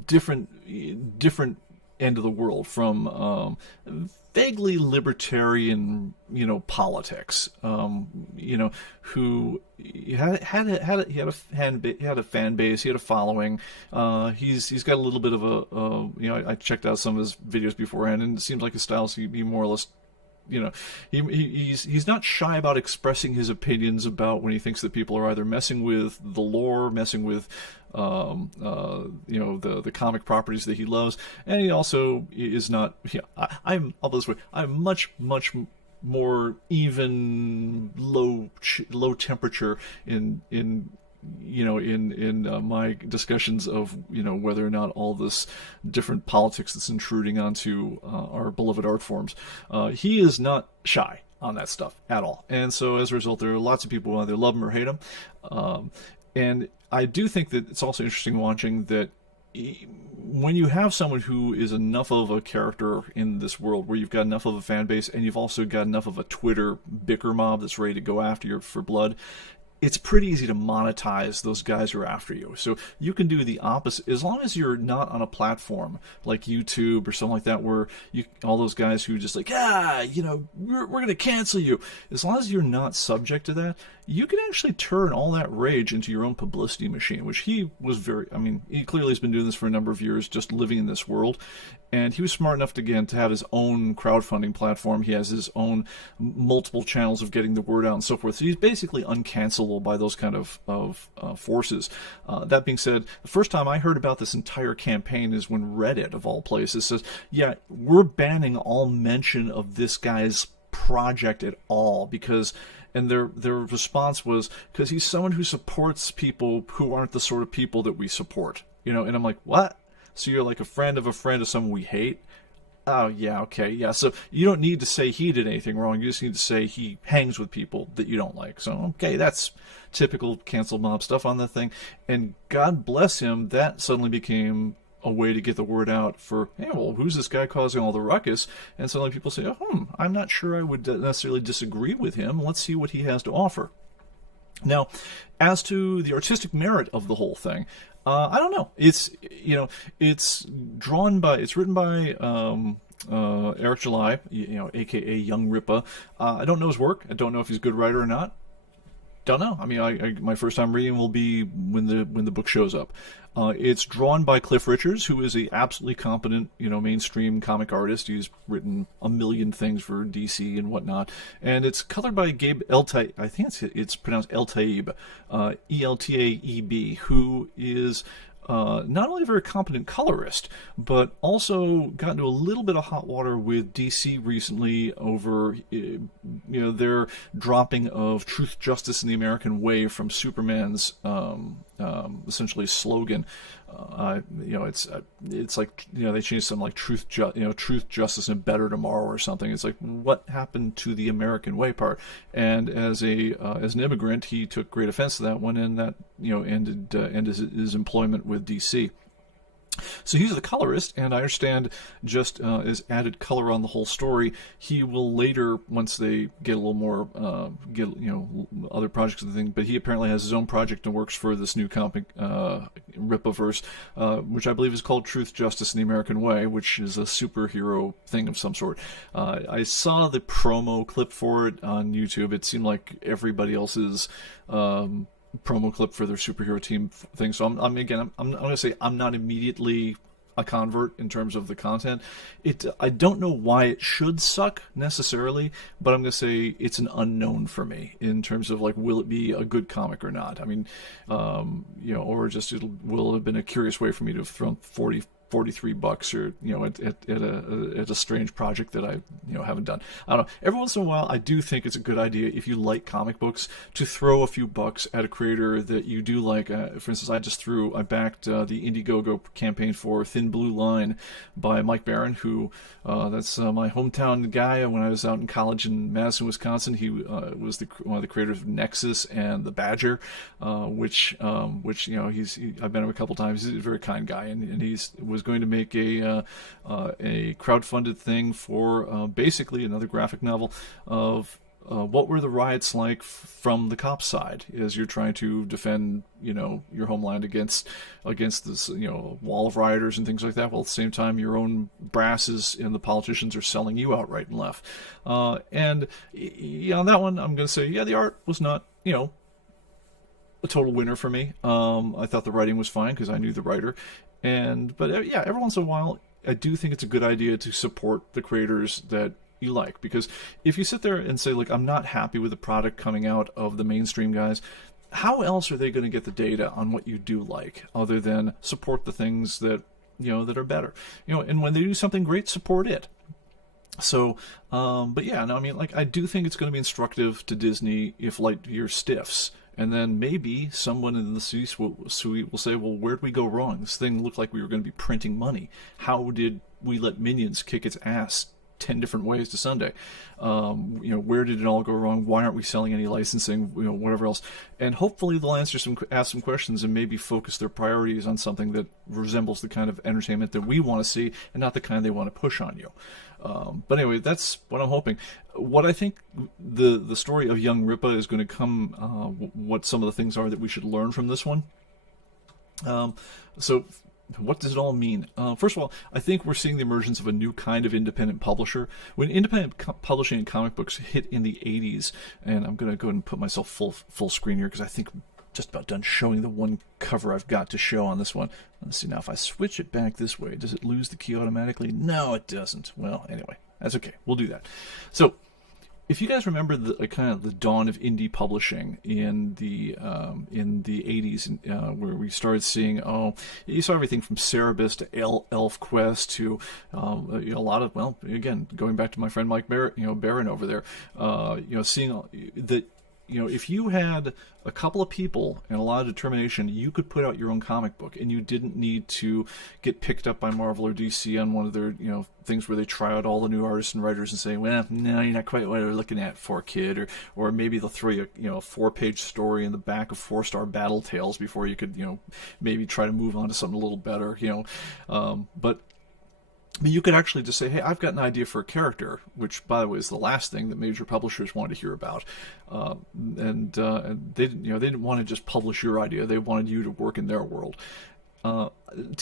different end of the world, from vaguely libertarian, politics, who he had a fan base, he had a following. He's got a little bit of I checked out some of his videos beforehand, and it seems like his style seems to be more or less, he's not shy about expressing his opinions about when he thinks that people are either messing with the lore, messing with the comic properties that he loves, and he also is not. I'm much more even low temperature in my discussions of whether or not all this different politics that's intruding onto our beloved art forms. He is not shy on that stuff at all, and so as a result, there are lots of people who either love him or hate him. And I do think that it's also interesting watching that when you have someone who is enough of a character in this world, where you've got enough of a fan base and you've also got enough of a Twitter bicker mob that's ready to go after you for blood, it's pretty easy to monetize those guys who are after you. So you can do the opposite. As long as you're not on a platform like YouTube or something like that, where all those guys who just like, we're going to cancel you. As long as you're not subject to that, you can actually turn all that rage into your own publicity machine, which he was he clearly has been doing this for a number of years, just living in this world. And he was smart enough to have his own crowdfunding platform. He has his own multiple channels of getting the word out and so forth. So he's basically uncancelable by those kind of forces. That being said, the first time I heard about this entire campaign is when Reddit, of all places, says, yeah, we're banning all mention of this guy's project at all and their response was, because he's someone who supports people who aren't the sort of people that we support. And I'm like, what? So you're like a friend of someone we hate? Oh, yeah, okay, yeah. So you don't need to say he did anything wrong. You just need to say he hangs with people that you don't like. So, okay, that's typical cancel mob stuff on that thing. And God bless him, that suddenly became a way to get the word out for, hey, well, who's this guy causing all the ruckus? And suddenly people say, I'm not sure I would necessarily disagree with him. Let's see what he has to offer. Now, as to the artistic merit of the whole thing, I don't know. It's written by Eric July, aka Young Rippa. I don't know his work. I don't know if he's a good writer or not. Don't know. I mean, my first time reading will be when the book shows up. It's drawn by Cliff Richards, who is a absolutely competent, mainstream comic artist. He's written a million things for DC and whatnot. And it's colored by Gabe Eltaeb. I think it's pronounced Eltaeb, Eltaeb, who is not only a very competent colorist, but also got into a little bit of hot water with DC recently over, their dropping of Truth, Justice, and the American Way from Superman's essentially slogan. It's like, they changed something like Truth, Justice, and Better Tomorrow or something. It's like, what happened to the American Way part? And as an immigrant, he took great offense to that one, and that ended his employment with DC. So he's the colorist, and I understand just as added color on the whole story, he will later, once they get a little more, other projects and things, but he apparently has his own project and works for this new comic, Rippaverse, which I believe is called Truth, Justice, and the American Way, which is a superhero thing of some sort. I saw the promo clip for it on YouTube. It seemed like everybody else's promo clip for their superhero team thing. So I'm going to say I'm not immediately a convert in terms of the content. I don't know why it should suck necessarily, but I'm going to say it's an unknown for me in terms of like, will it be a good comic or not? I mean, or just will it have been a curious way for me to have thrown $43 or at a strange project that I haven't done. I don't know. Every once in a while, I do think it's a good idea, if you like comic books, to throw a few bucks at a creator that you do like. For instance, I backed the Indiegogo campaign for Thin Blue Line by Mike Barron, who that's my hometown guy. When I was out in college in Madison, Wisconsin, he was one of the creators of Nexus and The Badger, which I've met him a couple times. He's a very kind guy, and was going to make a crowdfunded thing for basically another graphic novel of what were the riots like from the cops' side as you're trying to defend your homeland against this wall of rioters and things like that, while at the same time your own brasses and the politicians are selling you out right and left. And on that one, I'm going to say, the art was not a total winner for me. I thought the writing was fine because I knew the writer. But every once in a while, I do think it's a good idea to support the creators that you like. Because if you sit there and say, like, I'm not happy with the product coming out of the mainstream guys, how else are they going to get the data on what you do like, other than support the things that, that are better? And when they do something great, support it. So, I do think it's going to be instructive to Disney if Lightyear stiffs. And then maybe someone in the C-suite will say, well, where'd we go wrong? This thing looked like we were going to be printing money. How did we let Minions kick its ass 10 different ways to Sunday. Where did it all go wrong? Why aren't we selling any licensing? Whatever else. And hopefully they'll ask some questions and maybe focus their priorities on something that resembles the kind of entertainment that we want to see and not the kind they want to push on you. But anyway, that's what I'm hoping. What I think the story of young Rippa is going to come, what some of the things are that we should learn from this one. So what does it all mean? First of all, I think we're seeing the emergence of a new kind of independent publisher. When independent publishing in comic books hit in the 80s, and I'm going to go ahead and put myself full screen here because I think I'm just about done showing the one cover I've got to show on this one. Let's see, now if I switch it back this way, does it lose the key automatically? No, it doesn't. Well, anyway, that's okay. We'll do that. So, if you guys remember the kind of the dawn of indie publishing in the 80s, where we started seeing, you saw everything from Cerebus to ElfQuest to a lot of, well, again, going back to my friend Mike Barron over there, seeing that, if you had a couple of people and a lot of determination, you could put out your own comic book, and you didn't need to get picked up by Marvel or DC on one of their, things where they try out all the new artists and writers and say, well, no, you're not quite what we're looking at for, kid, or maybe they'll throw you, a 4-page story in the back of 4-star Battle Tales before you could, maybe try to move on to something a little better, but you could actually just say, hey, I've got an idea for a character, which, by the way, is the last thing that major publishers wanted to hear about. And they didn't want to just publish your idea. They wanted you to work in their world. To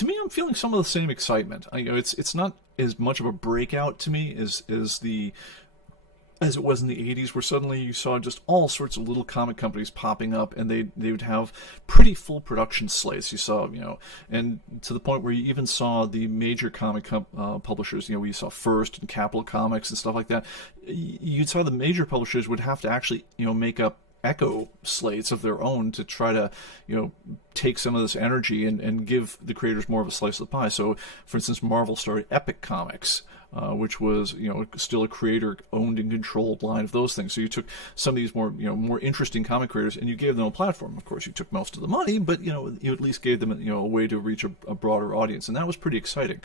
me, I'm feeling some of the same excitement. It's not as much of a breakout to me as it was in the 80s, where suddenly you saw just all sorts of little comic companies popping up, and they would have pretty full production slates. You saw, and to the point where you even saw the major comic publishers, where you saw First and Capital Comics and stuff like that. You saw the major publishers would have to actually, make up echo slates of their own to try to, take some of this energy and give the creators more of a slice of the pie. So, for instance, Marvel started Epic Comics, which was, still a creator-owned and controlled line of those things. So you took some of these more interesting comic creators, and you gave them a platform. Of course, you took most of the money, but, you at least gave them, a way to reach a broader audience, and that was pretty exciting.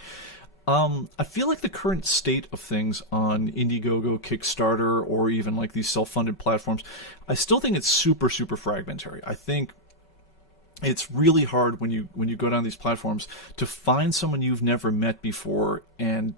I feel like the current state of things on Indiegogo, Kickstarter, or even like these self-funded platforms, I still think it's super, super fragmentary. I think it's really hard when you go down these platforms to find someone you've never met before and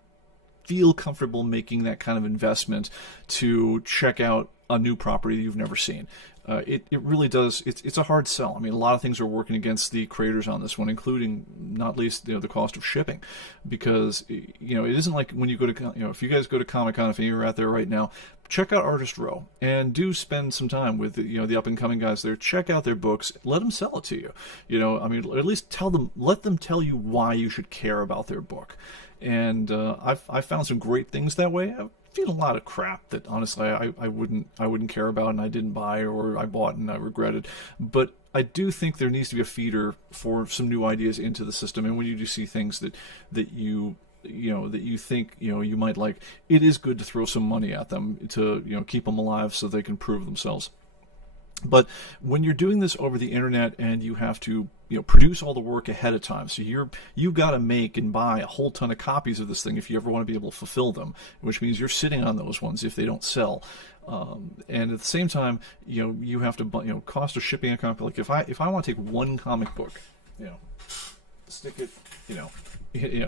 feel comfortable making that kind of investment to check out a new property you've never seen. It really does. It's a hard sell. I mean, a lot of things are working against the creators on this one, including not least the cost of shipping, because it isn't like when you go to if you guys go to Comic-Con, if you're out there right now, check out Artist Row and do spend some time with the up and coming guys there. Check out their books. Let them sell it to you. At least let them tell you why you should care about their book. And I've found some great things that way. I've seen a lot of crap that honestly I wouldn't care about, and I didn't buy, or I bought and I regretted. But I do think there needs to be a feeder for some new ideas into the system. And when you do see things that you think you might like, it is good to throw some money at them to keep them alive so they can prove themselves. But when you're doing this over the internet and you have to produce all the work ahead of time, so you've got to make and buy a whole ton of copies of this thing if you ever want to be able to fulfill them, which means you're sitting on those ones if they don't sell. And at the same time, you have to cost of shipping a comic. Like if I want to take one comic book, stick it,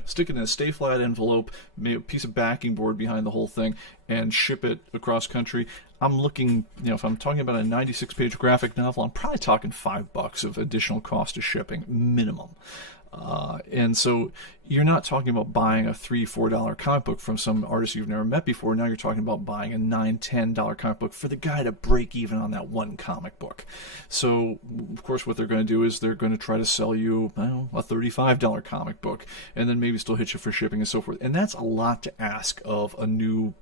stick it in a stay flat envelope, a piece of backing board behind the whole thing, and ship it across country. I'm looking, if I'm talking about a 96-page graphic novel, I'm probably talking $5 of additional cost of shipping, minimum. And so you're not talking about buying a $3-4 comic book from some artist you've never met before. Now you're talking about buying a $9-10 comic book for the guy to break even on that one comic book. So, of course, what they're going to do is they're going to try to sell you a $35 comic book, and then maybe still hit you for shipping and so forth. And that's a lot to ask of a new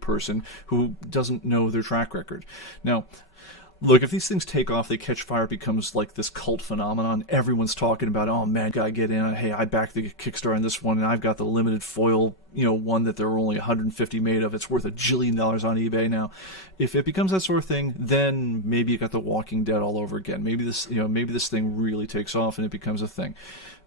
person who doesn't know their track record. Now, look, if these things take off, they catch fire, it becomes like this cult phenomenon. Everyone's talking about, oh man, gotta get in. Hey, I backed the Kickstarter on this one, and I've got the limited foil, one that there were only 150 made of. It's worth $1 jillion on eBay now. If it becomes that sort of thing, then maybe you got The Walking Dead all over again. Maybe this thing really takes off and it becomes a thing.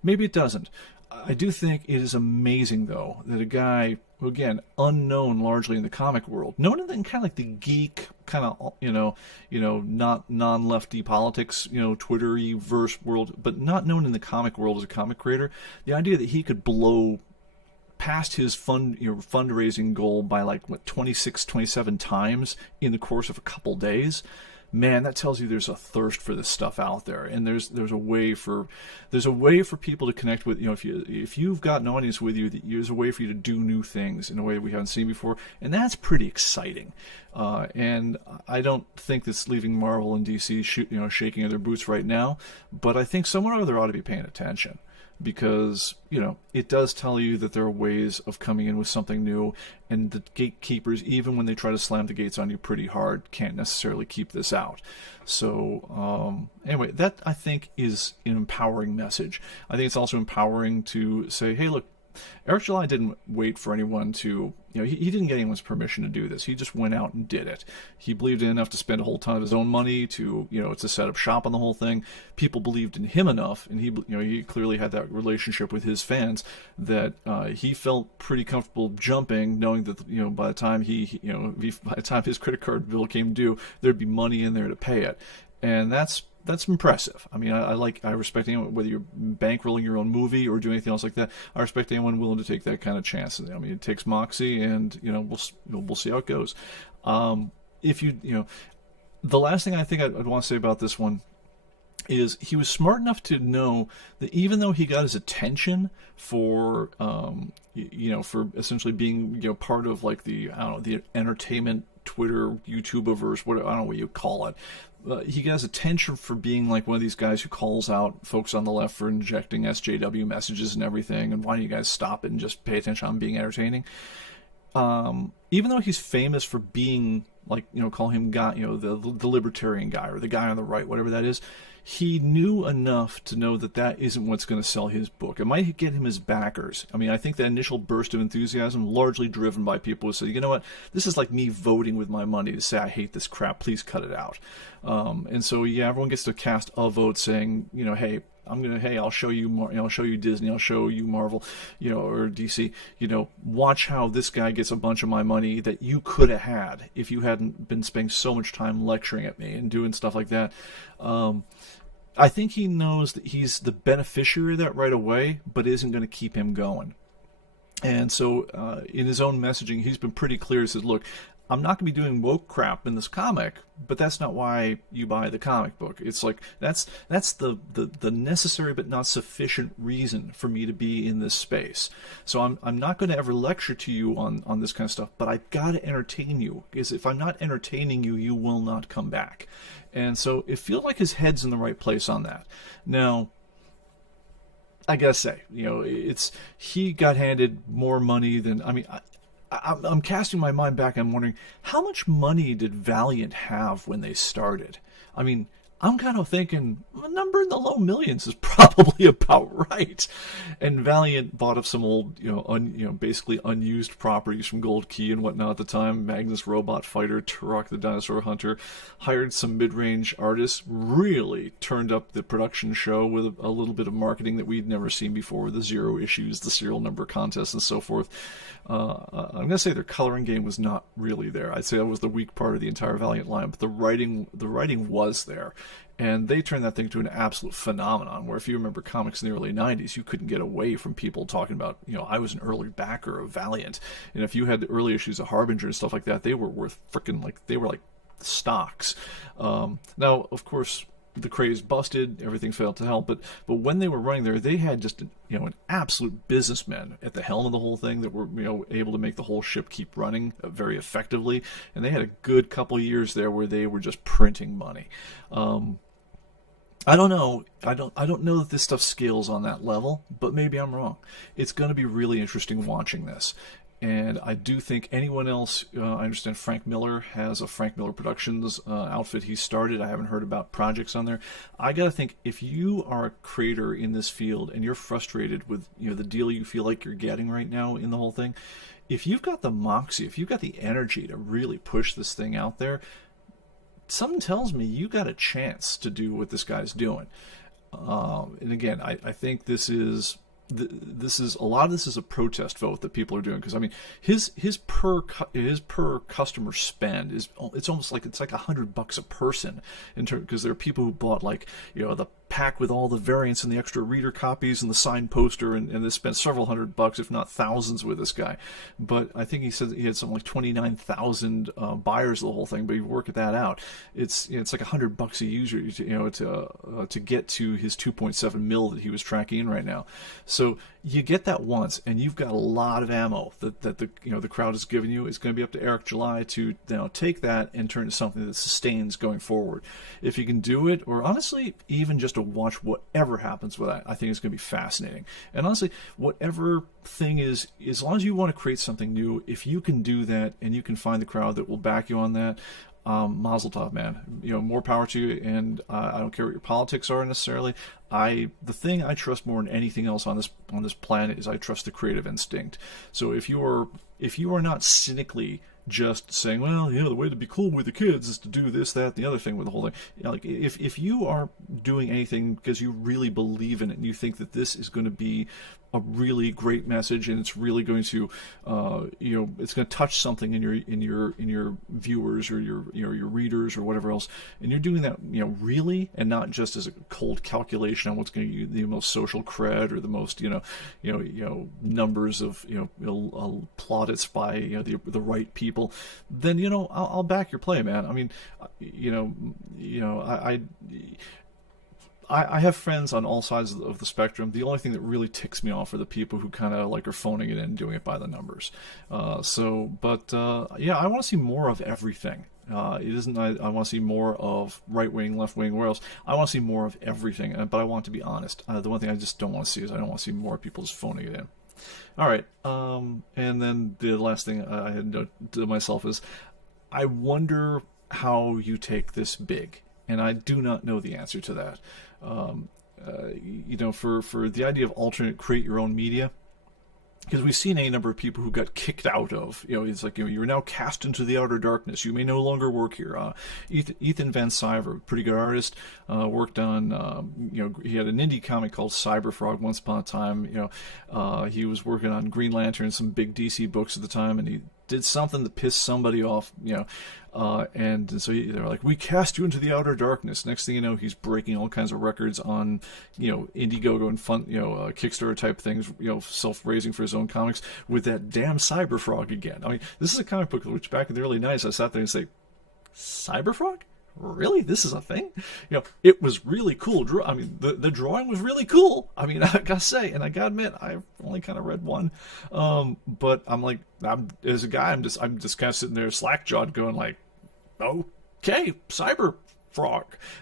Maybe it doesn't. I do think it is amazing, though, that a guy again, unknown largely in the comic world, known in kind of like the geek kind of, not non-lefty politics, Twitter-y verse world, but not known in the comic world as a comic creator. The idea that he could blow past his fundraising goal by like 26, 27 times in the course of a couple days. Man, that tells you there's a thirst for this stuff out there, and there's a way for people to connect with. If you've got an audience with you, there's a way for you to do new things in a way that we haven't seen before, and that's pretty exciting. And I don't think that's leaving Marvel and DC shaking in their boots right now, but I think someone or other ought to be paying attention. Because, it does tell you that there are ways of coming in with something new, and the gatekeepers, even when they try to slam the gates on you pretty hard, can't necessarily keep this out. So, anyway, that, I think, is an empowering message. I think it's also empowering to say, hey, look, Eric July didn't wait for anyone to, he didn't get anyone's permission to do this. He just went out and did it. He believed in enough to spend a whole ton of his own money to set up shop on the whole thing. People believed in him enough, and he clearly had that relationship with his fans that he felt pretty comfortable jumping, knowing that by the time by the time his credit card bill came due, there'd be money in there to pay it, and that's impressive. I mean, I respect anyone, whether you're bankrolling your own movie or doing anything else like that. I respect anyone willing to take that kind of chance. I mean, it takes moxie, and we'll see how it goes. The last thing I think I'd want to say about this one is he was smart enough to know that even though he got his attention for for essentially being part of like the entertainment Twitter YouTubeverse, I don't know what you call it. He got his attention for being like one of these guys who calls out folks on the left for injecting SJW messages and everything, and why don't you guys stop it and just pay attention on being entertaining? Even though he's famous for being like, call him guy, the libertarian guy or the guy on the right, whatever that is, he knew enough to know that isn't what's going to sell his book. It might get him his backers. I mean, I think that initial burst of enthusiasm, largely driven by people who say, you know what, this is like me voting with my money to say, I hate this crap, please cut it out. And so, everyone gets to cast a vote saying, hey, I'll show you, I'll show you Disney, I'll show you Marvel, or DC, watch how this guy gets a bunch of my money that you could have had if you hadn't been spending so much time lecturing at me and doing stuff like that. I think he knows that he's the beneficiary of that right away, but it isn't going to keep him going. And so, in his own messaging, he's been pretty clear. He says, look, I'm not going to be doing woke crap in this comic, but that's not why you buy the comic book. It's like, that's the necessary but not sufficient reason for me to be in this space. So I'm not going to ever lecture to you on this kind of stuff, but I've got to entertain you, because if I'm not entertaining you, you will not come back. And so it feels like his head's in the right place on that. Now, I gotta say, he got handed more money than, I'm casting my mind back. I'm wondering, how much money did Valiant have when they started? I mean, I'm kind of thinking a number in the low millions is probably about right. And Valiant bought up some old, basically unused properties from Gold Key and whatnot at the time. Magnus Robot Fighter, Turok the Dinosaur Hunter, hired some mid-range artists, really turned up the production show with a little bit of marketing that we'd never seen before, the zero issues, the serial number contests, and so forth. I'm going to say their coloring game was not really there. I'd say that was the weak part of the entire Valiant line, but the writing was there. And they turned that thing to an absolute phenomenon, where if you remember comics in the early 90s, you couldn't get away from people talking about, I was an early backer of Valiant. And if you had the early issues of Harbinger and stuff like that, they were worth they were like stocks. Now, of course, the craze busted, everything fell to hell, but when they were running there, they had just an absolute businessman at the helm of the whole thing that were able to make the whole ship keep running very effectively, and they had a good couple years there where they were just printing money. I don't know. I don't know that this stuff scales on that level, but maybe I'm wrong. It's going to be really interesting watching this. And I do think anyone else, I understand Frank Miller has a Frank Miller Productions outfit he started. I haven't heard about projects on there. I got to think, if you are a creator in this field and you're frustrated with the deal you feel like you're getting right now in the whole thing, if you've got the moxie, if you've got the energy to really push this thing out there, something tells me you got a chance to do what this guy's doing. And again, I think this is this is a lot of this is a protest vote that people are doing, because I mean his per customer spend is, it's almost like it's like $100 a person in terms, because there are people who bought, like, you know, the pack with all the variants and the extra reader copies and the signed poster, and they spent several $100, if not thousands, with this guy. But I think he said he had something like 29,000 buyers of the whole thing. But you work that out, it's like $100 a user, you know, to get to his 2.7 mil that he was tracking in right now. So you get that once, and you've got a lot of ammo that the, you know, the crowd has given you. It's going to be up to Eric July to now take that and turn it into something that sustains going forward. If you can do it, or honestly even just to watch whatever happens with that, I think it's going to be fascinating. And honestly, whatever thing is, as long as you want to create something new, if you can do that and you can find the crowd that will back you on that, mazel tov, man. You know, more power to you. And I don't care what your politics are necessarily. The thing I trust more than anything else on this planet is I trust the creative instinct. So if you are not cynically just saying, well, you know, the way to be cool with the kids is to do this, that, the other thing with the whole thing. You know, like, if you are doing anything because you really believe in it and you think that this is going to be a really great message, and it's really going to, you know, it's going to touch something in your viewers or your readers or whatever else, and you're doing that, you know, really, and not just as a cold calculation on what's going to give you the most social cred or the most, you know, numbers of, you know, plaudits by, you know, the right people, then, you know, I'll back your play, man. I mean, I have friends on all sides of the spectrum. The only thing that really ticks me off are the people who kind of like are phoning it in and doing it by the numbers. Yeah, I want to see more of everything. It isn't, I want to see more of right wing, left wing, where else. I want to see more of everything, but I want to be honest. The one thing I just don't want to see is I don't want to see more people just phoning it in. All right, and then the last thing I had noted to myself is, I wonder how you take this big, and I do not know the answer to that. You know, for the idea of alternate, create your own media, because we've seen a number of people who got kicked out of, you know, it's like, you know, you're now cast into the outer darkness. You may no longer work here. Ethan Van Sciver, pretty good artist, worked on, you know, he had an indie comic called Cyberfrog once upon a time. You know, he was working on Green Lantern, some big DC books at the time, and he did something that pissed somebody off, you know, and so they were like, we cast you into the outer darkness. Next thing you know, he's breaking all kinds of records on, you know, Indiegogo and fun, you know, Kickstarter type things, you know, self-raising for his own comics with that damn Cyberfrog again. I mean, this is a comic book which back in the early 90s I sat there and say, Cyberfrog? Really? This is a thing? You know, it was really cool. I mean, the drawing was really cool. I mean, I gotta say, and I gotta admit, I've only kind of read one, but I'm like, as a guy, I'm just kind of sitting there slack-jawed, going like, okay, Cyberfrog.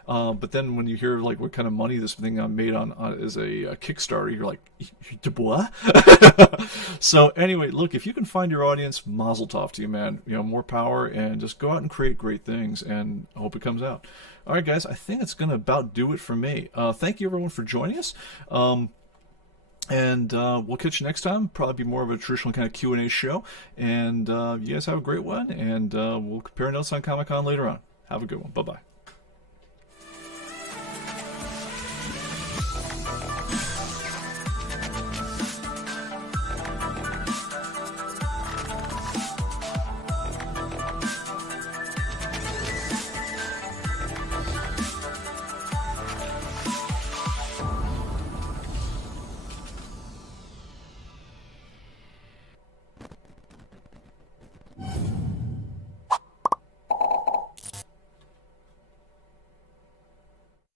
But then when you hear like what kind of money this thing made on as a Kickstarter, you're like, what? So anyway, look, if you can find your audience, mazel tov to you, man. You know, more power, and just go out and create great things, and I hope it comes out. All right, guys, I think it's going to about do it for me. Thank you, everyone, for joining us. And we'll catch you next time. Probably be more of a traditional kind of Q&A show. And you guys have a great one, and we'll compare notes on Comic-Con later on. Have a good one. Bye-bye.